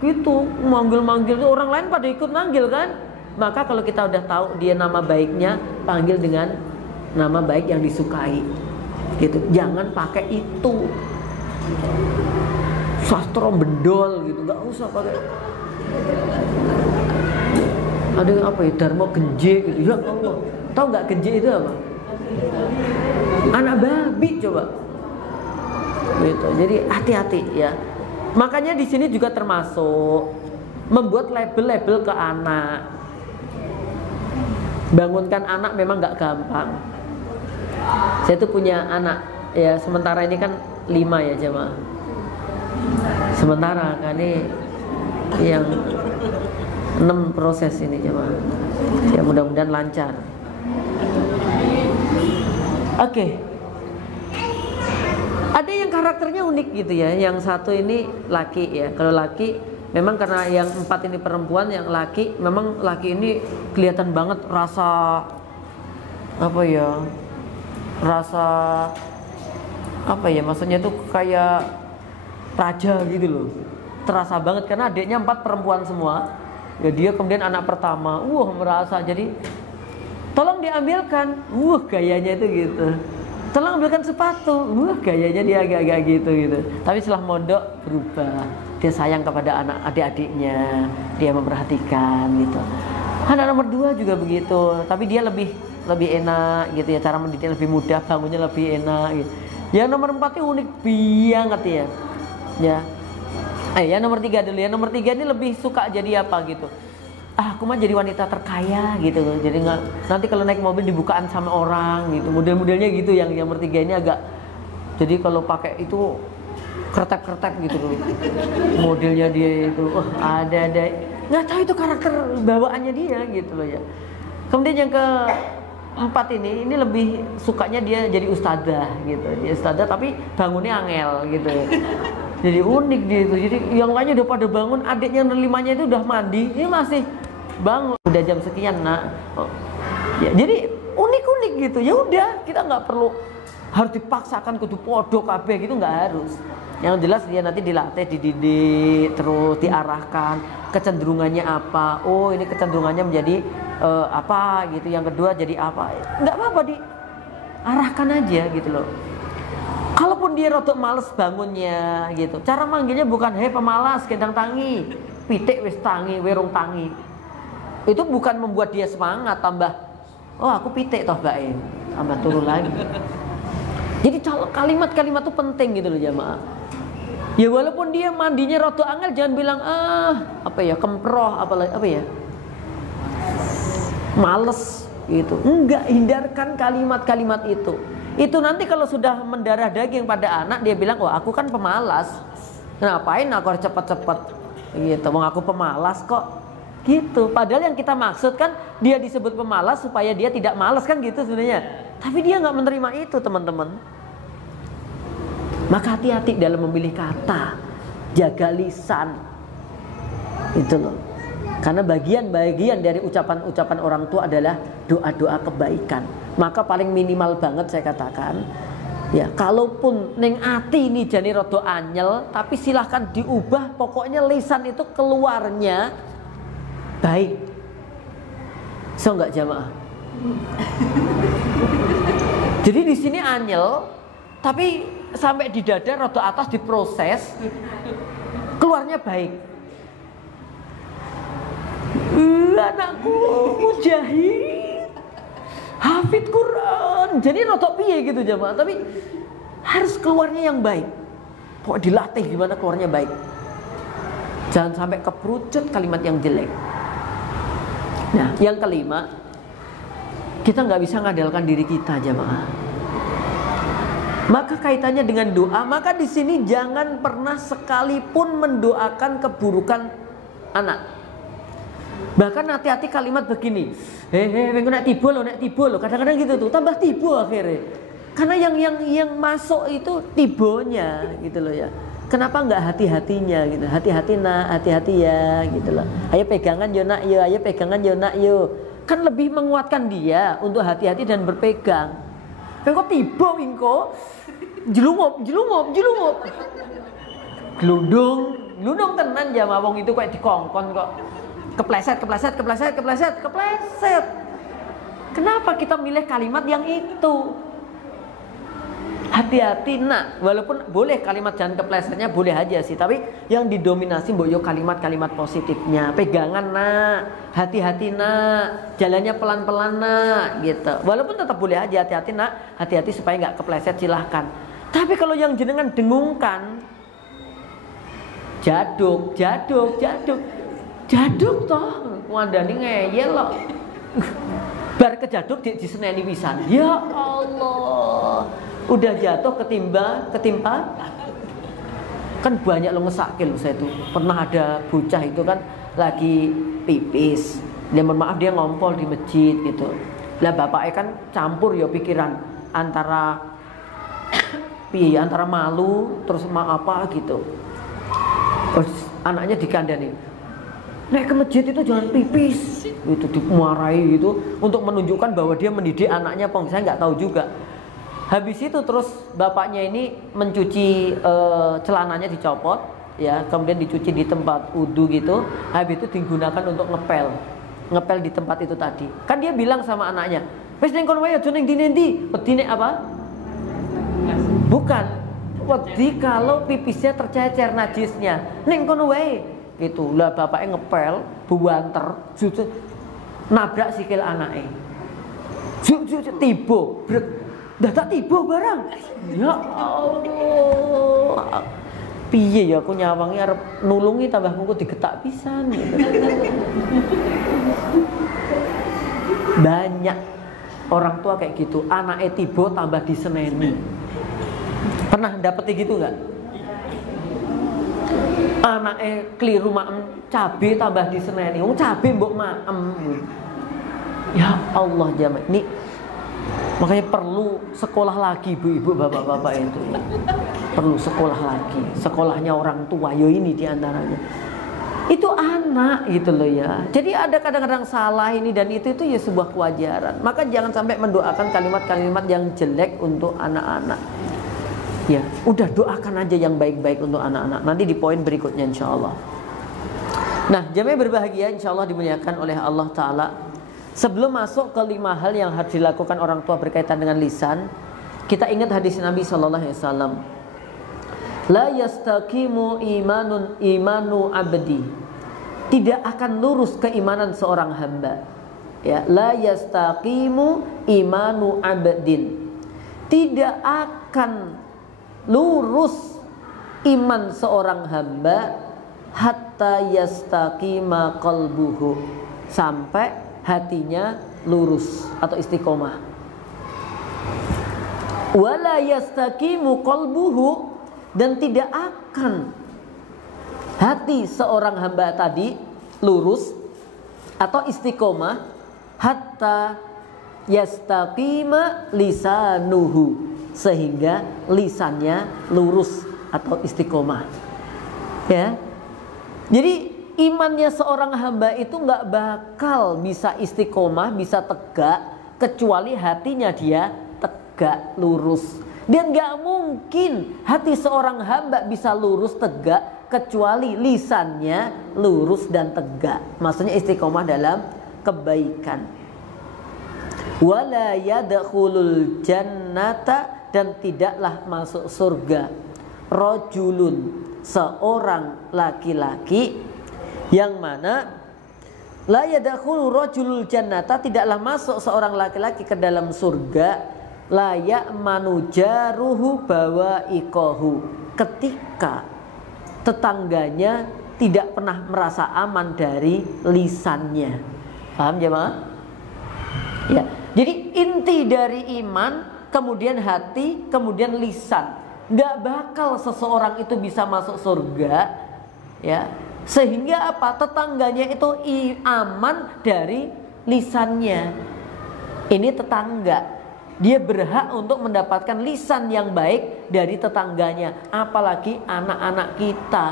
Gitu, manggil-manggil tuh orang lain pada ikut manggil kan. Maka kalau kita udah tahu dia nama baiknya, panggil dengan nama baik yang disukai. Gitu. Jangan pakai itu. Sastro bendol gitu, nggak usah pakai. Ada yang apa ya, Darmo Genje gitu, ya Allah. Tahu nggak Genje itu apa? Anak babi coba. Gitu. Jadi hati-hati ya. Makanya di sini juga termasuk membuat label-label ke anak. Bangunkan anak memang nggak gampang. Saya tuh punya anak ya, sementara ini kan 5 ya jemaah. Sementara kan ini yang 6 proses ini jemaah. Ya mudah-mudahan lancar. Oke. Ada yang karakternya unik gitu ya. Yang satu ini laki ya. Kalau laki memang karena yang 4 ini perempuan, yang laki memang laki ini kelihatan banget rasa apa ya? Rasa apa ya? Maksudnya tuh kayak raja gitu loh. Terasa banget karena adiknya 4 perempuan semua. Ya dia kemudian anak pertama, merasa jadi tolong diambilkan, gayanya itu gitu. Tolong ambilkan sepatu, gayanya dia agak-agak gitu. Tapi setelah mondok berubah, dia sayang kepada anak adik-adiknya, dia memperhatikan gitu. Anak nomor 2 juga begitu, tapi dia lebih enak gitu ya, cara mendidiknya lebih mudah, bangunnya lebih enak gitu. Yang nomor 4 itu unik banget ya. Ya nomor 3 dulu ya. Nomor 3 ini lebih suka jadi apa gitu, aku mah jadi wanita terkaya gitu. Jadi nanti kalau naik mobil dibukaan sama orang gitu. Model-modelnya gitu yang nomor 3 ini agak, jadi kalau pakai itu kertep-kertep gitu loh. Modelnya dia itu ada nggak tahu itu karakter bawaannya dia gitu loh ya. Kemudian yang 4 ini lebih sukanya dia jadi ustadzah gitu. Dia ustadzah tapi bangunnya angel gitu. Jadi unik dia itu. Jadi yang lainnya udah pada bangun, adiknya yang 5-nya itu udah mandi, ini masih bangun. Udah jam sekian nak. Oh. Ya, jadi unik-unik gitu. Ya udah, kita nggak perlu harus dipaksakan kudu podo kabeh gitu, nggak harus. Yang jelas dia nanti dilatih, dididik, terus diarahkan kecenderungannya apa. Oh ini kecenderungannya menjadi apa gitu. Yang kedua jadi apa. Nggak apa-apa, diarahkan aja gitu loh. Kalaupun dia rodok males bangunnya gitu, cara manggilnya bukan hei pemalas gendang tangi, pitik wis tangi, werung tangi. Itu bukan membuat dia semangat tambah, oh aku pitik toh mbak, tambah turun lagi. Jadi kalimat-kalimat itu penting gitu loh jamaah. Ya walaupun dia mandinya rodok angel, jangan bilang apa ya, kemproh apa ya, males gitu. Enggak, hindarkan kalimat-kalimat itu. Itu nanti kalau sudah mendarah daging pada anak, dia bilang, wah aku kan pemalas, ngapain aku harus cepet-cepet gitu, mau aku pemalas kok gitu. Padahal yang kita maksud kan dia disebut pemalas supaya dia tidak malas kan gitu sebenarnya. Tapi dia nggak menerima itu teman-teman. Maka hati-hati dalam memilih kata, jaga lisan itu loh. Karena bagian-bagian dari ucapan-ucapan orang tua adalah doa-doa kebaikan. Maka paling minimal banget saya katakan, ya kalaupun neng ati ini jani rodo anyel, tapi silahkan diubah. Pokoknya lisan itu keluarnya baik. So nggak jamaah? Jadi di sini anyel, tapi sampai di dada rodo atas diproses, keluarnya baik. Anakku mujahid, hafid Quran, jadi rotok piye gitu jamaah, tapi harus keluarnya yang baik. Pokok dilatih gimana keluarnya baik. Jangan sampai keperucut kalimat yang jelek. Nah, yang kelima, kita nggak bisa ngandalkan diri kita jamaah. Maka kaitannya dengan doa, maka di sini jangan pernah sekalipun mendoakan keburukan anak. Bahkan hati-hati kalimat begini, nek tiba lo, kadang-kadang gitu tuh, tambah tiba akhirnya. Karena yang masuk itu tibonya gitu loh ya. Kenapa nggak hati-hatinya gitu? Hati-hati nak, hati-hati ya gitu loh. Ayo pegangan yo nak yo, ayo pegangan yo nak yo. Kan lebih menguatkan dia untuk hati-hati dan berpegang. Engko tiba engko jelungup. Glundung tenan ya wong itu kayak dikongkon kok. Kepleset. Kenapa kita milih kalimat yang itu? Hati-hati nak, walaupun boleh kalimat jangan keplesetnya boleh aja sih, tapi yang didominasi mbok yo kalimat-kalimat positifnya. Pegangan nak, hati-hati nak, jalannya pelan-pelan nak, gitu. Walaupun tetap boleh aja hati-hati nak, hati-hati supaya nggak kepleset silahkan. Tapi kalau yang jenengan dengungkan, jaduk toh, wandani ngeyel loh. Bar kejaduk diseneni pisan. Ya Allah. Udah jatuh ketimpa. Kan banyak lo ngesakil saya tuh. Pernah ada bocah itu kan lagi pipis. Dia maaf dia ngompol di masjid gitu. Lah bapaknya kan campur ya pikiran antara malu terus apa gitu. Terus anaknya dikandani, naik ke masjid itu jangan pipis, itu dimarahi gitu untuk menunjukkan bahwa dia mendidik anaknya. Saya nggak tahu juga. Habis itu terus bapaknya ini mencuci celananya dicopot, ya kemudian dicuci di tempat wudu gitu. Habis itu digunakan untuk ngepel di tempat itu tadi. Kan dia bilang sama anaknya, wes neng kono wae aja ning ndi-ndi, pedine apa? Bukan, wedi kalau pipisnya tercecer najisnya, neng kono wae. Gitu lah bapaknya ngepel buanter nabrak sikil anaknya tiba dadak tiba barang. Ya Allah, piye ya aku nyawangi arep nulungi tambah kuku digetak pisan gitu. Banyak orang tua kayak gitu, anaknya tiba tambah diseneni. Pernah dapet gitu nggak? Anaknya keliru maem cabe tambah diseneni, wong cabe mbok maem. Ya Allah jamaah, ini Makanya perlu sekolah lagi ibu-ibu, bapak-bapak itu. Perlu sekolah lagi. Sekolahnya orang tua, yo ini diantaranya. Itu anak gitu loh ya. Jadi ada kadang-kadang salah ini dan itu ya sebuah kewajaran. Maka jangan sampai mendoakan kalimat-kalimat yang jelek untuk anak-anak. Ya, udah doakan aja yang baik-baik untuk anak-anak. Nanti di poin berikutnya insya Allah. Nah, jamaah berbahagia insya Allah dimuliakan oleh Allah Ta'ala. Sebelum masuk ke 5 hal yang harus dilakukan orang tua berkaitan dengan lisan, kita ingat hadis Nabi SAW. La yastaqimu imanu abdi. Tidak akan lurus keimanan seorang hamba. Ya, la yastaqimu imanu abdin. Tidak akan lurus iman seorang hamba hatta yastaqima qalbuhu, sampai hatinya lurus atau istiqomah. Wala yastaqimu qalbuhu, dan tidak akan hati seorang hamba tadi lurus atau istiqomah hatta yastaqima lisanuhu, sehingga lisannya lurus atau istiqomah. Ya. Jadi imannya seorang hamba itu nggak bakal bisa istiqomah, bisa tegak, kecuali hatinya dia tegak, lurus. Dan nggak mungkin hati seorang hamba bisa lurus, tegak, kecuali lisannya lurus dan tegak. Maksudnya istiqomah dalam kebaikan. Wala yadkhulul jannata, dan tidaklah masuk surga rajulun, seorang laki-laki yang mana la yadkhulu rajulul jannata, tidaklah masuk seorang laki-laki ke dalam surga, la ya'manu jaruhu bawa'iqahu, ketika tetangganya tidak pernah merasa aman dari lisannya. Paham jemaah? Ya. Jadi inti dari iman, kemudian hati, kemudian lisan. Nggak bakal seseorang itu bisa masuk surga, ya, sehingga apa? Tetangganya itu aman dari lisannya. Ini tetangga, dia berhak untuk mendapatkan lisan yang baik dari tetangganya. Apalagi anak-anak kita,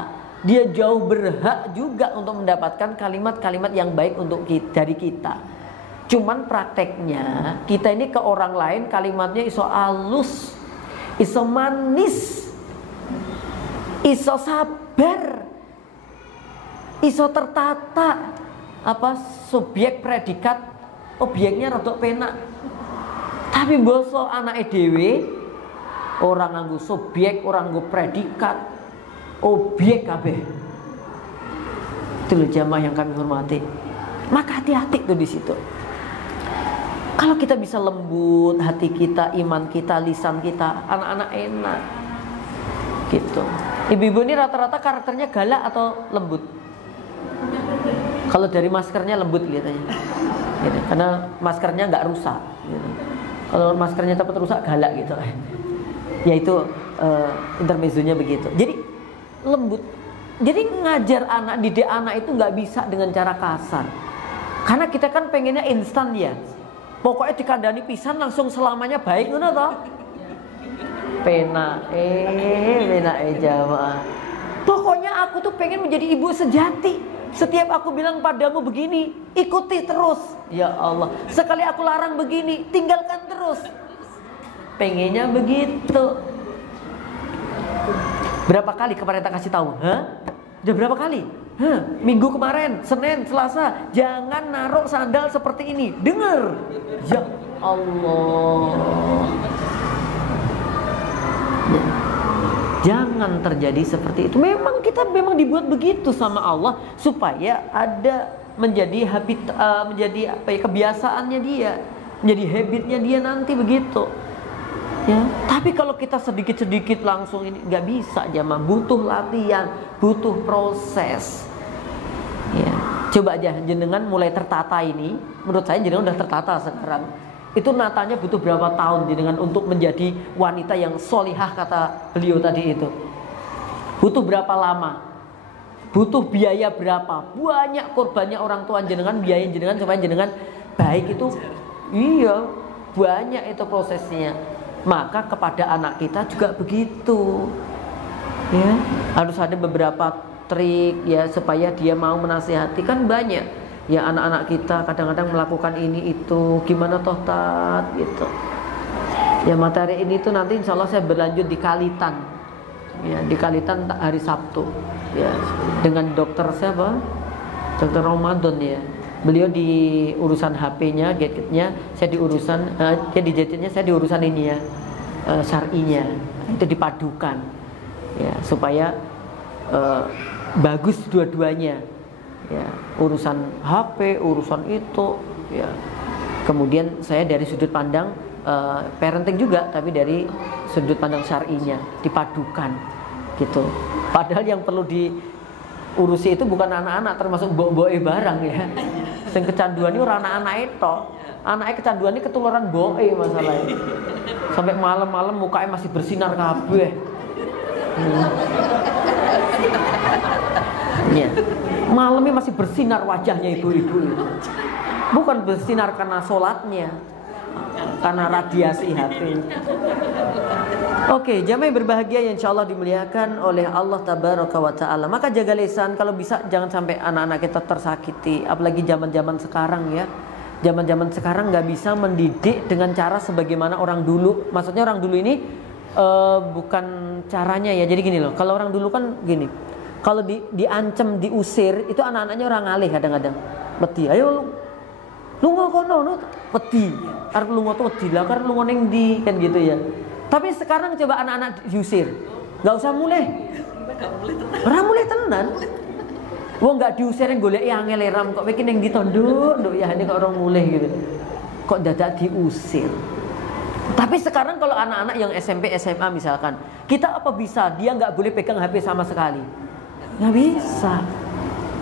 dia jauh berhak juga untuk mendapatkan kalimat-kalimat yang baik untuk dari kita. Cuman prakteknya kita ini ke orang lain kalimatnya iso halus, iso manis, iso sabar, iso tertata, subjek predikat objeknya rodok penak. Tapi boso anake dhewe orang nganggo subjek, orang nganggo predikat, objek kabeh. Itu loh jamaah yang kami hormati. Maka hati-hati tuh di situ. Kalau kita bisa lembut hati kita, iman kita, lisan kita, anak-anak enak gitu. Ibu-ibu ini rata-rata karakternya galak atau lembut? Kalau dari maskernya lembut kelihatannya gitu. Karena maskernya nggak rusak gitu. Kalau maskernya cepat rusak galak gitu. Ya itu intermezzonya begitu. Jadi lembut. Jadi ngajar anak, didik anak itu nggak bisa dengan cara kasar. Karena kita kan pengennya instan ya. Pokoknya dikandani pisan langsung selamanya baik, ngono toh? Pena jamaah. Pokoknya aku tuh pengen menjadi ibu sejati. Setiap aku bilang padamu begini, ikuti terus. Ya Allah, sekali aku larang begini, tinggalkan terus. Pengennya begitu. Berapa kali kemarin tak kasih tahu? Udah berapa kali? Minggu kemarin, Senin, Selasa, jangan naruh sandal seperti ini. Dengar. Ya Allah. Ya. Jangan terjadi seperti itu. Memang kita dibuat begitu sama Allah supaya ada menjadi menjadi kebiasaannya dia, menjadi habitnya dia nanti begitu. Ya, tapi kalau kita sedikit-sedikit langsung ini nggak bisa jamaah, butuh latihan, butuh proses. Ya, coba aja jenengan mulai tertata ini, menurut saya jenengan udah tertata sekarang. Itu natanya butuh berapa tahun jenengan untuk menjadi wanita yang solihah kata beliau tadi itu. Butuh berapa lama? Butuh biaya berapa? Banyak korbannya orang tua jenengan, biaya jenengan supaya jenengan baik itu. Iya. banyak itu prosesnya. Maka kepada anak kita juga begitu. Ya, harus ada beberapa trik ya supaya dia mau menasihati. Kan banyak ya anak-anak kita kadang-kadang melakukan ini itu, gimana toh tat gitu. Ya materi ini tuh nanti insya Allah saya berlanjut di Kalitan. Ya di Kalitan hari Sabtu. Ya dengan dokter siapa? Dokter Ramadan ya. Beliau di urusan HP-nya, gadgetnya, saya di urusan dia di gadgetnya, saya di urusan ini ya, syar'inya. Itu dipadukan. Ya, supaya bagus dua-duanya. Ya, urusan HP, urusan itu ya. Kemudian saya dari sudut pandang parenting juga, tapi dari sudut pandang syar'inya dipadukan gitu. Padahal yang perlu diurusi itu bukan anak-anak, termasuk mbok-mboke barang ya. Sing kecanduan ini orang anak-anak itu. Anaknya kecanduan ini ketularan boe masalahnya. Sampai malam-malam mukanya masih bersinar kabeh. Ya. Malamnya masih bersinar wajahnya ibu-ibu. Bukan bersinar karena sholatnya, karena radiasi HP. Oke, jamaah yang berbahagia yang insya Allah dimuliakan oleh Allah Tabaraka wa Ta'ala. Maka jaga lisan, kalau bisa jangan sampai anak-anak kita tersakiti. Apalagi zaman-zaman sekarang ya. Zaman-zaman sekarang gak bisa mendidik dengan cara sebagaimana orang dulu. Maksudnya orang dulu ini bukan caranya ya. Jadi gini loh, kalau orang dulu kan gini, kalau diancam, diusir, itu anak-anaknya orang alih kadang-kadang. Wedi, ayo lu ngono wedi. Arep lu ngono wedi lah, karep lu ning ndi kan gitu ya. Tapi sekarang coba anak-anak diusir, nggak usah mulai. Ora mulai tenan. Wong nggak diusirin goleki angel ram kok mikir ning ndi to nduk ya ini kok orang mulai gitu. Kok dadak diusir. Tapi sekarang kalau anak-anak yang SMP, SMA misalkan, kita apa bisa dia nggak boleh pegang HP sama sekali? Nggak bisa.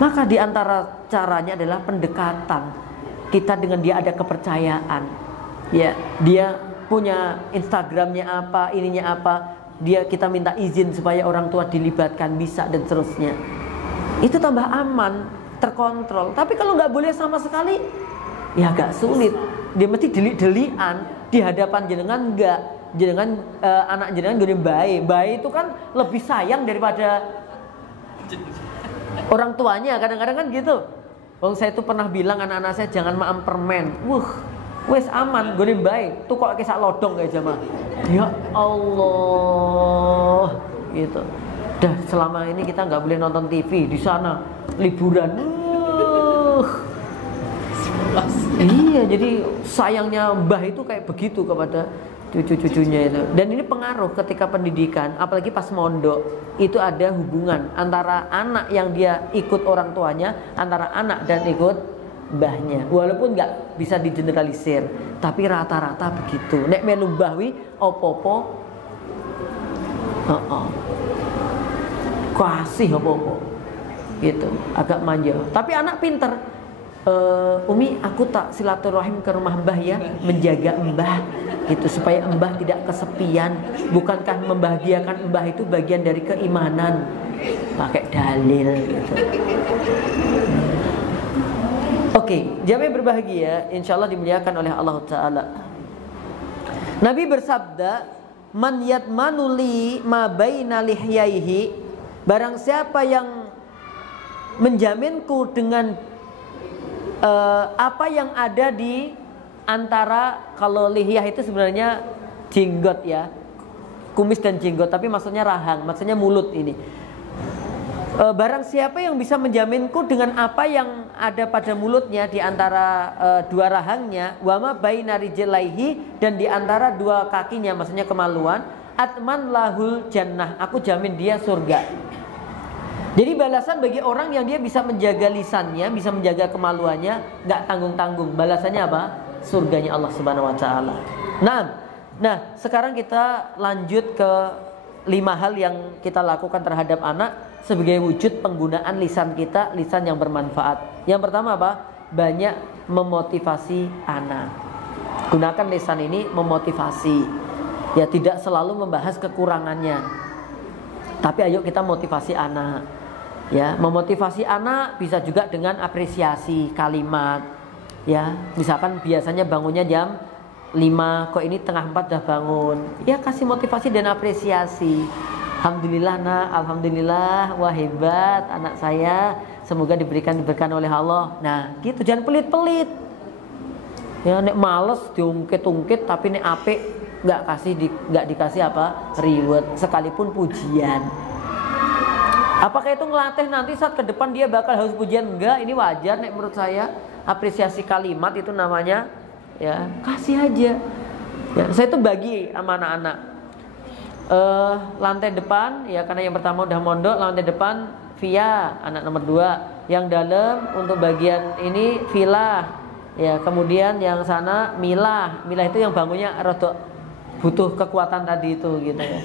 Maka diantara caranya adalah pendekatan. Kita dengan dia ada kepercayaan. Ya, dia punya Instagramnya apa, ininya apa, kita minta izin supaya orang tua dilibatkan, bisa dan seterusnya. Itu tambah aman, terkontrol. Tapi kalau nggak boleh sama sekali, ya agak sulit. Dia mesti delik-delian di hadapan jenengan enggak. Jenengan anak jenengan gede bayi itu kan lebih sayang daripada orang tuanya. Kadang-kadang kan gitu. Saya tuh pernah bilang anak-anak saya jangan makan permen. Wes aman, gue baik. Tuh kok kisah lodong kayak jamaah. Ya Allah, gitu. Dah selama ini kita nggak boleh nonton TV di sana, liburan. Iya, jadi sayangnya mbah itu kayak begitu kepada cucu-cucunya itu. Dan ini pengaruh ketika pendidikan, apalagi pas mondok, itu ada hubungan antara anak yang dia ikut orang tuanya, antara anak dan ikut mbahnya. Walaupun nggak bisa digeneralisir, tapi rata-rata begitu. Nek melu mbahwi opo-opo, kasih opo-opo, gitu, agak manja. Tapi anak pinter. Umi, aku tak silaturahim ke rumah mbah ya, menjaga mbah, gitu, supaya mbah tidak kesepian. Bukankah membahagiakan mbah itu bagian dari keimanan? Pakai dalil, gitu. Oke, jamaah berbahagia, insya Allah dimuliakan oleh Allah Ta'ala. Nabi bersabda, man yadmanu li ma baina lihyaihi, barang siapa yang menjaminku dengan apa yang ada di antara, kalau lihyah itu sebenarnya jenggot ya, kumis dan jenggot, tapi maksudnya rahang, maksudnya mulut ini. Barang siapa yang bisa menjaminku dengan apa yang ada pada mulutnya di antara dua rahangnya, wama baina rijlaihi, dan di antara dua kakinya, maksudnya kemaluan, atman lahul jannah, aku jamin dia surga. Jadi balasan bagi orang yang dia bisa menjaga lisannya, bisa menjaga kemaluannya, nggak tanggung-tanggung. Balasannya apa? Surganya Allah Subhanahu Wa Taala. Nah, sekarang kita lanjut ke 5 hal yang kita lakukan terhadap anak sebagai wujud penggunaan lisan kita, lisan yang bermanfaat. Yang pertama apa? Banyak memotivasi anak. Gunakan lisan ini memotivasi. Ya, tidak selalu membahas kekurangannya. Tapi ayo kita motivasi anak. Ya, memotivasi anak bisa juga dengan apresiasi kalimat. Ya, misalkan biasanya bangunnya jam 5, kok ini tengah 4 udah bangun. Ya kasih motivasi dan apresiasi. Alhamdulillah nak, alhamdulillah, wah hebat anak saya. Semoga diberkahi oleh Allah. Nah, gitu, jangan pelit-pelit. Ya nek males diungkit-ungkit, tapi nek apik nggak dikasih apa? Reward, sekalipun pujian. Apakah itu ngelatih nanti saat ke depan dia bakal haus pujian? Enggak, ini wajar nek menurut saya. Apresiasi kalimat itu namanya ya, kasih aja. Ya, saya tuh bagi sama anak-anak. Lantai depan ya, karena yang pertama udah mondok, lantai depan via anak nomor 2, yang dalam untuk bagian ini villa ya, kemudian yang sana milah itu yang bangunnya rada butuh kekuatan tadi itu gitu ya.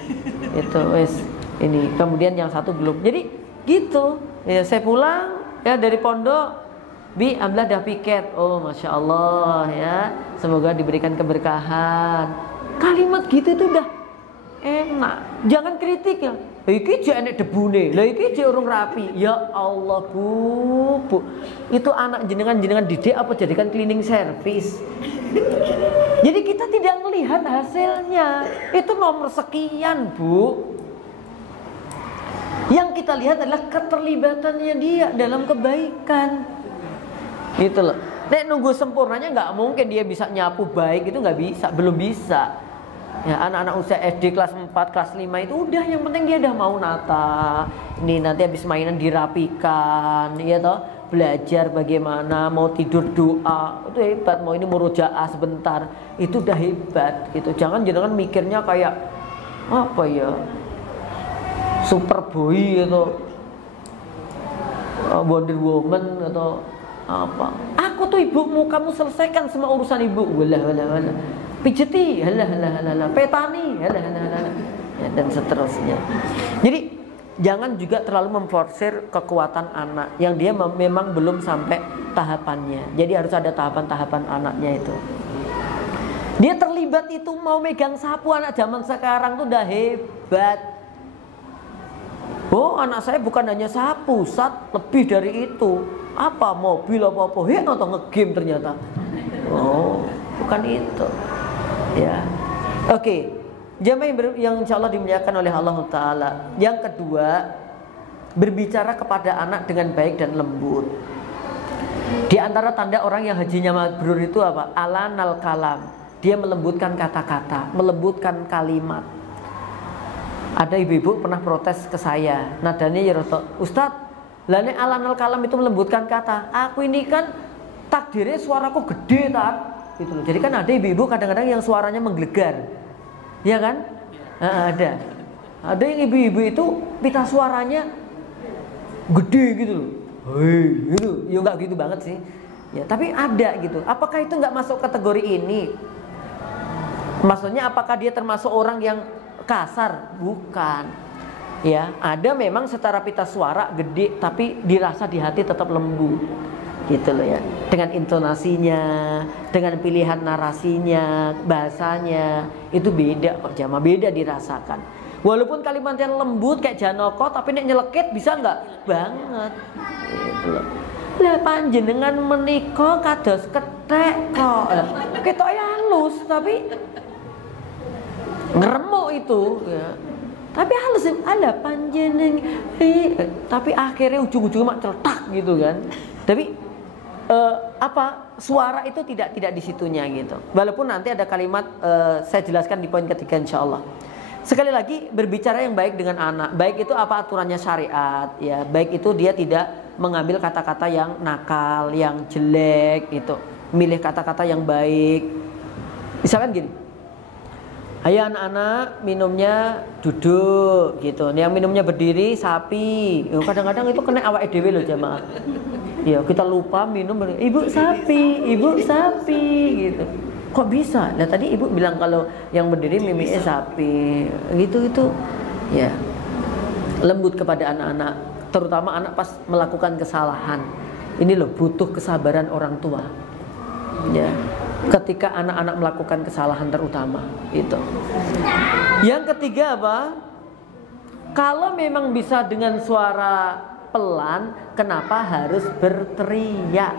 Itu wes ini, kemudian yang satu belum. Jadi gitu ya, saya pulang ya dari pondok, Bi, alhamdulillah dah piket. Oh masya Allah ya, semoga diberikan keberkahan. Kalimat gitu itu udah enak. Jangan kritik ya. Iki jek enek debune. Lah iki jek urung rapi. Ya Allah, Bu. Itu anak jenengan didik apa jadikan cleaning service? Jadi kita tidak melihat hasilnya. Itu nomor sekian, Bu. Yang kita lihat adalah keterlibatannya dia dalam kebaikan. Gitu loh. Nek nunggu sempurnanya nggak mungkin dia bisa nyapu baik, itu nggak bisa, belum bisa. Ya, anak-anak usia SD kelas 4, kelas 5 itu udah, yang penting dia udah mau nata. Ini nanti habis mainan dirapikan, ya toh, belajar bagaimana, mau tidur doa, itu hebat. Mau ini murojaah sebentar, itu udah hebat gitu. Jangan mikirnya kayak apa ya, Superboy atau Wonder Woman atau apa. Aku tuh ibumu, kamu selesaikan semua urusan ibu. Walah. Pijeti, halah, petani, halah. Ya, dan seterusnya. Jadi jangan juga terlalu memforsir kekuatan anak yang dia memang belum sampai tahapannya. Jadi harus ada tahapan-tahapan anaknya itu. Dia terlibat itu, mau megang sapu, anak zaman sekarang tuh udah hebat. Oh, anak saya bukan hanya sapu, lebih dari itu. Apa, mobil apa-apa, atau nge-game ternyata. Oh, bukan itu. Ya, oke. Jamaah yang insya Allah dimuliakan oleh Allah Ta'ala. Yang kedua, berbicara kepada anak dengan baik dan lembut. Di antara tanda orang yang hajinya mabrur itu apa? Alanal kalam. Dia melembutkan kata-kata, melembutkan kalimat. Ada ibu-ibu pernah protes ke saya, nadanya ya rotok, Ustadz, lane alanal kalam itu melembutkan kata. Aku ini kan takdirnya suaraku gede, Tat. Gitu loh. Jadi kan ada ibu-ibu kadang-kadang yang suaranya menggelegar, ya kan? Ada yang ibu-ibu itu pita suaranya gede gitu loh, hei gitu, ya nggak gitu banget sih, ya tapi ada gitu. Apakah itu nggak masuk kategori ini? Maksudnya apakah dia termasuk orang yang kasar? Bukan. Ya, ada memang setara pita suara gede tapi dirasa di hati tetap lembut. Gitu loh ya, dengan intonasinya, dengan pilihan narasinya, bahasanya itu beda kok, jamaah, beda dirasakan. Walaupun kalimatnya lembut kayak Janoko, tapi nek nyelekit bisa nggak? Banget. Gitu loh. Lah panjenengan menika kados kethek kok. Ketok ya halus tapi ngeremuk itu ya. Tapi halus ada panjenengan, tapi akhirnya ujung-ujungnya mak celetak gitu kan. Tapi suara itu tidak di situnya gitu. Walaupun nanti ada kalimat saya jelaskan di poin ketiga insyaallah. Sekali lagi, berbicara yang baik dengan anak. Baik itu apa aturannya syariat ya. Baik itu dia tidak mengambil kata-kata yang nakal, yang jelek gitu. Milih kata-kata yang baik. Misalkan gini, ayo anak-anak minumnya duduk gitu. Yang minumnya berdiri sapi. Kadang-kadang itu kena awake dhewe loh jamaah. Ya kita lupa minum, ibu sapi gitu. Kok bisa? Nah tadi ibu bilang kalau yang berdiri mimiknya sapi, gitu. Ya, lembut kepada anak-anak, terutama anak pas melakukan kesalahan. Ini loh butuh kesabaran orang tua. Ya, ketika anak-anak melakukan kesalahan terutama itu. Yang ketiga apa? Kalau memang bisa dengan suara pelan, kenapa harus berteriak?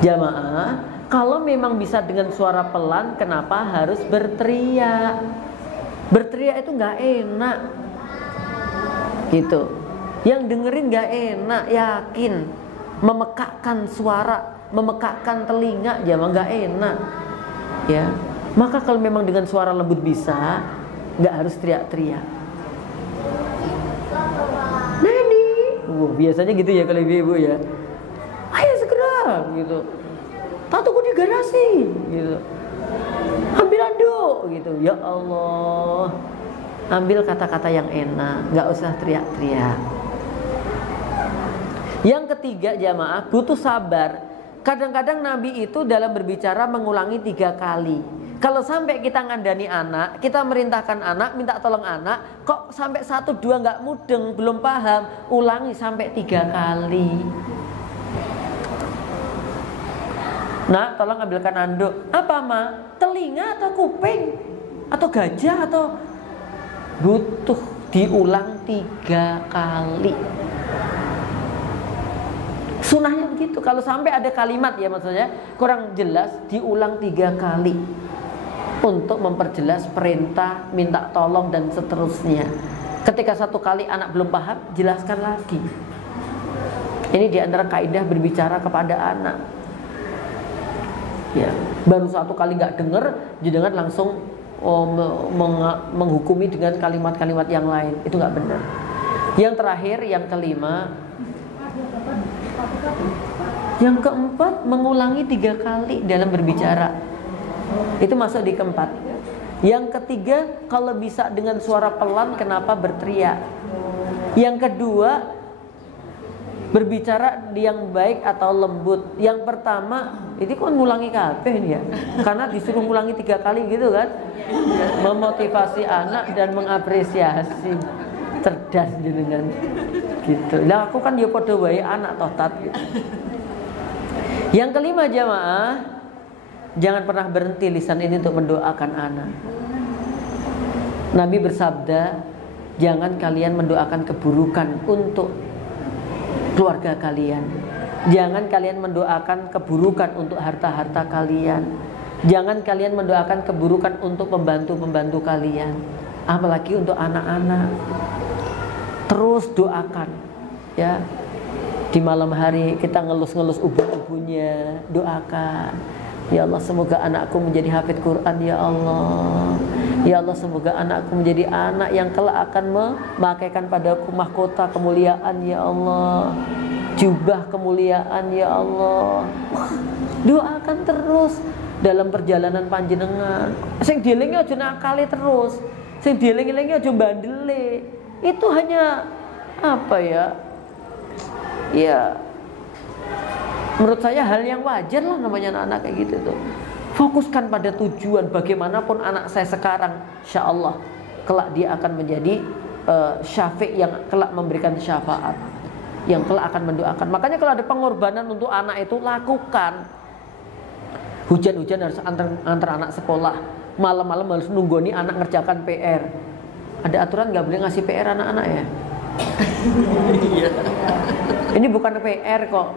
Jamaah, Kalau memang bisa dengan suara pelan, kenapa harus berteriak? Berteriak itu nggak enak, gitu. Yang dengerin nggak enak, yakin. Memekakkan suara, memekakkan telinga, jangan nggak enak, ya. Maka kalau memang dengan suara lembut bisa, nggak harus teriak-teriak. Neni, biasanya gitu ya kalau ibu-ibu ya. Ayo segera, gitu. Tak tunggu di garasi, gitu. Ambil anduk, gitu. Ya Allah, ambil kata-kata yang enak, nggak usah teriak-teriak. Yang ketiga jamaah, butuh sabar. Kadang-kadang Nabi itu dalam berbicara mengulangi 3 kali. Kalau sampai kita ngandani anak, kita merintahkan anak, minta tolong anak, kok sampai 1, 2 nggak mudeng, belum paham, ulangi sampai 3 kali. Nah, tolong ambilkan anduk. Apa ma? Telinga atau kuping? Atau gajah atau? Butuh diulang 3 kali. Sunnahnya begitu. Kalau sampai ada kalimat ya maksudnya kurang jelas, diulang 3 kali untuk memperjelas perintah, minta tolong dan seterusnya. Ketika 1 kali anak belum paham, jelaskan lagi. Ini diantara kaidah berbicara kepada anak. Ya, baru 1 kali nggak dengar, jangan langsung menghukumi dengan kalimat-kalimat yang lain. Itu nggak benar. Yang terakhir, yang kelima. Yang keempat, mengulangi 3 kali dalam berbicara. Itu masuk di keempat. Yang ketiga, kalau bisa dengan suara pelan, kenapa berteriak? Yang kedua, berbicara yang baik atau lembut. Yang pertama, itu kan ngulangi kabeh ya. Karena disuruh ngulangi 3 kali gitu kan. Memotivasi anak dan mengapresiasi. Cerdas dengan gitu. Nah aku kan ya podo wae anak totat gitu. Yang kelima jamaah, jangan pernah berhenti lisan ini untuk mendoakan anak. Nabi bersabda, jangan kalian mendoakan keburukan untuk keluarga kalian. Jangan kalian mendoakan keburukan untuk harta-harta kalian. Jangan kalian mendoakan keburukan untuk pembantu-pembantu kalian. Apalagi untuk anak-anak. Terus doakan, ya. Di malam hari kita ngelus-ngelus ubun-ubunnya, doakan. Ya Allah, semoga anakku menjadi hafid Quran ya Allah. Ya Allah, semoga anakku menjadi anak yang kelak akan memakaikan padaku mahkota kemuliaan ya Allah. Jubah kemuliaan ya Allah. Doakan terus dalam perjalanan panjenengan. Sing dielingi aja nakali terus. Sing dieling-elingi aja bandele. Itu hanya apa ya? Ya, menurut saya hal yang wajar lah namanya anak-anak kayak gitu tuh. Fokuskan pada tujuan. Bagaimanapun anak saya sekarang, insya Allah kelak dia akan menjadi syafi' yang kelak memberikan syafaat, yang kelak akan mendoakan. Makanya kalau ada pengorbanan untuk anak itu lakukan. Hujan-hujan harus antar anak sekolah. Malam-malam harus nunggoni anak ngerjakan PR. Ada aturan nggak boleh ngasih PR anak-anak ya? Ini bukan PR kok,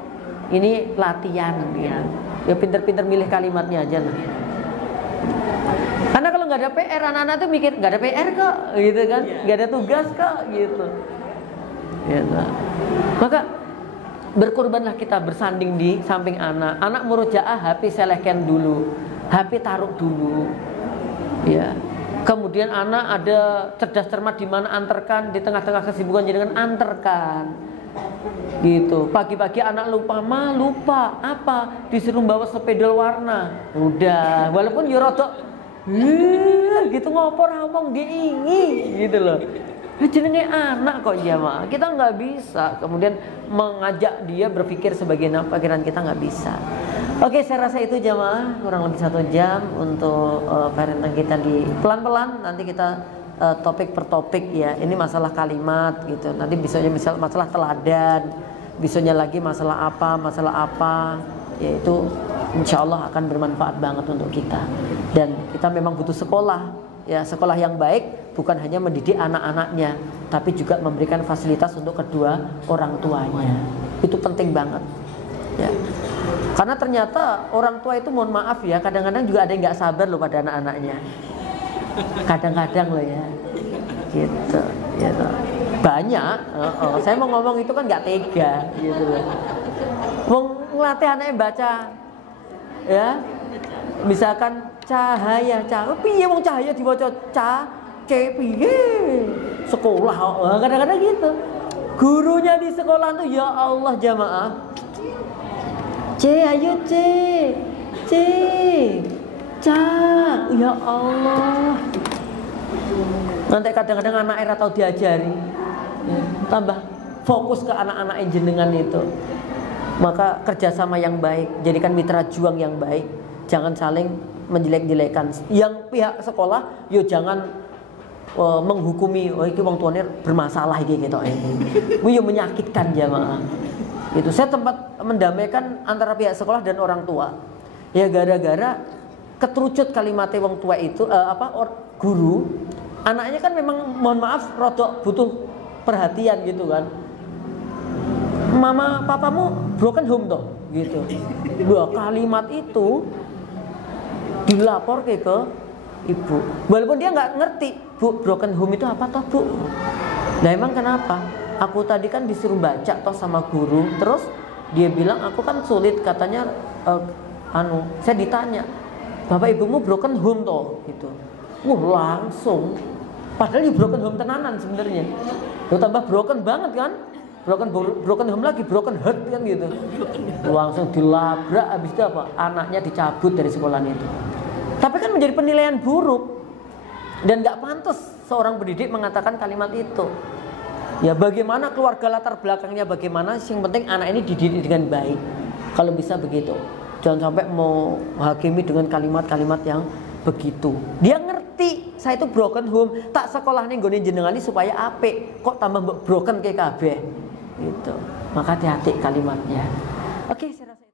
ini latihan ya. Ya pinter-pinter milih kalimatnya aja lah. Karena kalau nggak ada PR, anak-anak tuh mikir nggak ada PR kok, gitu kan? Nggak ada tugas kok, gitu. Ya, nah. Maka berkorbanlah kita bersanding di samping anak. Anak murojaah, HP selehkan dulu, HP taruh dulu, ya. Kemudian anak ada cerdas cermat di mana antarkan, di tengah-tengah kesibukan jangan antarkan. Gitu. Pagi-pagi anak lupa, lupa apa? Disuruh bawa sepeda warna. Udah, walaupun yo rodok gitu ngopor ngomong diingi gitu loh. Jenenge anak kok jamaah. Kita nggak bisa kemudian mengajak dia berpikir sebagaimana pikiran kita, nggak bisa. Oke, saya rasa itu jamaah, kurang lebih 1 jam untuk parenting kita di pelan-pelan. Nanti kita topik per topik ya. Ini masalah kalimat gitu. Nanti besoknya misal masalah teladan, besoknya lagi masalah apa. Yaitu insya Allah akan bermanfaat banget untuk kita. Dan kita memang butuh sekolah, ya sekolah yang baik bukan hanya mendidik anak-anaknya, tapi juga memberikan fasilitas untuk kedua orang tuanya. Itu penting banget. Ya. Karena ternyata orang tua itu mohon maaf ya, kadang-kadang juga ada yang nggak sabar loh pada anak-anaknya. Kadang-kadang loh ya, gitu. Gitu. Banyak. Saya mau ngomong itu kan nggak tega, gitu loh. Mau ngelatih anaknya baca, ya. Misalkan cahaya, piye wong cahaya diwaca piye. Sekolah, kadang-kadang gitu. Gurunya di sekolah tuh ya Allah jamaah. Ayo ya Allah. Nanti kadang-kadang anak era tahu diajari, ya, tambah fokus ke anak-anak jenengan itu. Maka kerjasama yang baik, jadikan mitra juang yang baik. Jangan saling menjelek-jelekan. Yang pihak sekolah, yo jangan menghukumi, itu wong tuane bermasalah gitu. Yo menyakitkan jamaah. Itu saya tempat mendamaikan antara pihak sekolah dan orang tua. Ya gara-gara keterucut kalimatnya wong tua itu guru, anaknya kan memang mohon maaf rodok butuh perhatian gitu kan. Mama papamu broken home toh gitu. Dua kalimat itu dilapor ke ibu. Walaupun dia nggak ngerti, Bu, broken home itu apa toh, Bu? Nah, emang kenapa? Aku tadi kan disuruh baca toh sama guru, terus dia bilang aku kan sulit katanya saya ditanya, "Bapak ibumu broken home toh?" gitu. Langsung. Padahal di broken home tenanan sebenarnya. Tambah broken banget kan? Broken home lagi, broken heart kan gitu. Langsung dilabrak, habis itu apa? Anaknya dicabut dari sekolah itu. Tapi kan menjadi penilaian buruk dan nggak pantas seorang pendidik mengatakan kalimat itu. Ya bagaimana keluarga latar belakangnya bagaimana, yang penting anak ini dididik dengan baik. Kalau bisa begitu. Jangan sampai mau hakimi dengan kalimat-kalimat yang begitu. Dia ngerti saya itu broken home, tak sekolah nih nggone jenengan ini supaya apik, kok tambah broken kayak kabeh. Gitu. Maka hati-hati kalimatnya. Oke, saya rasa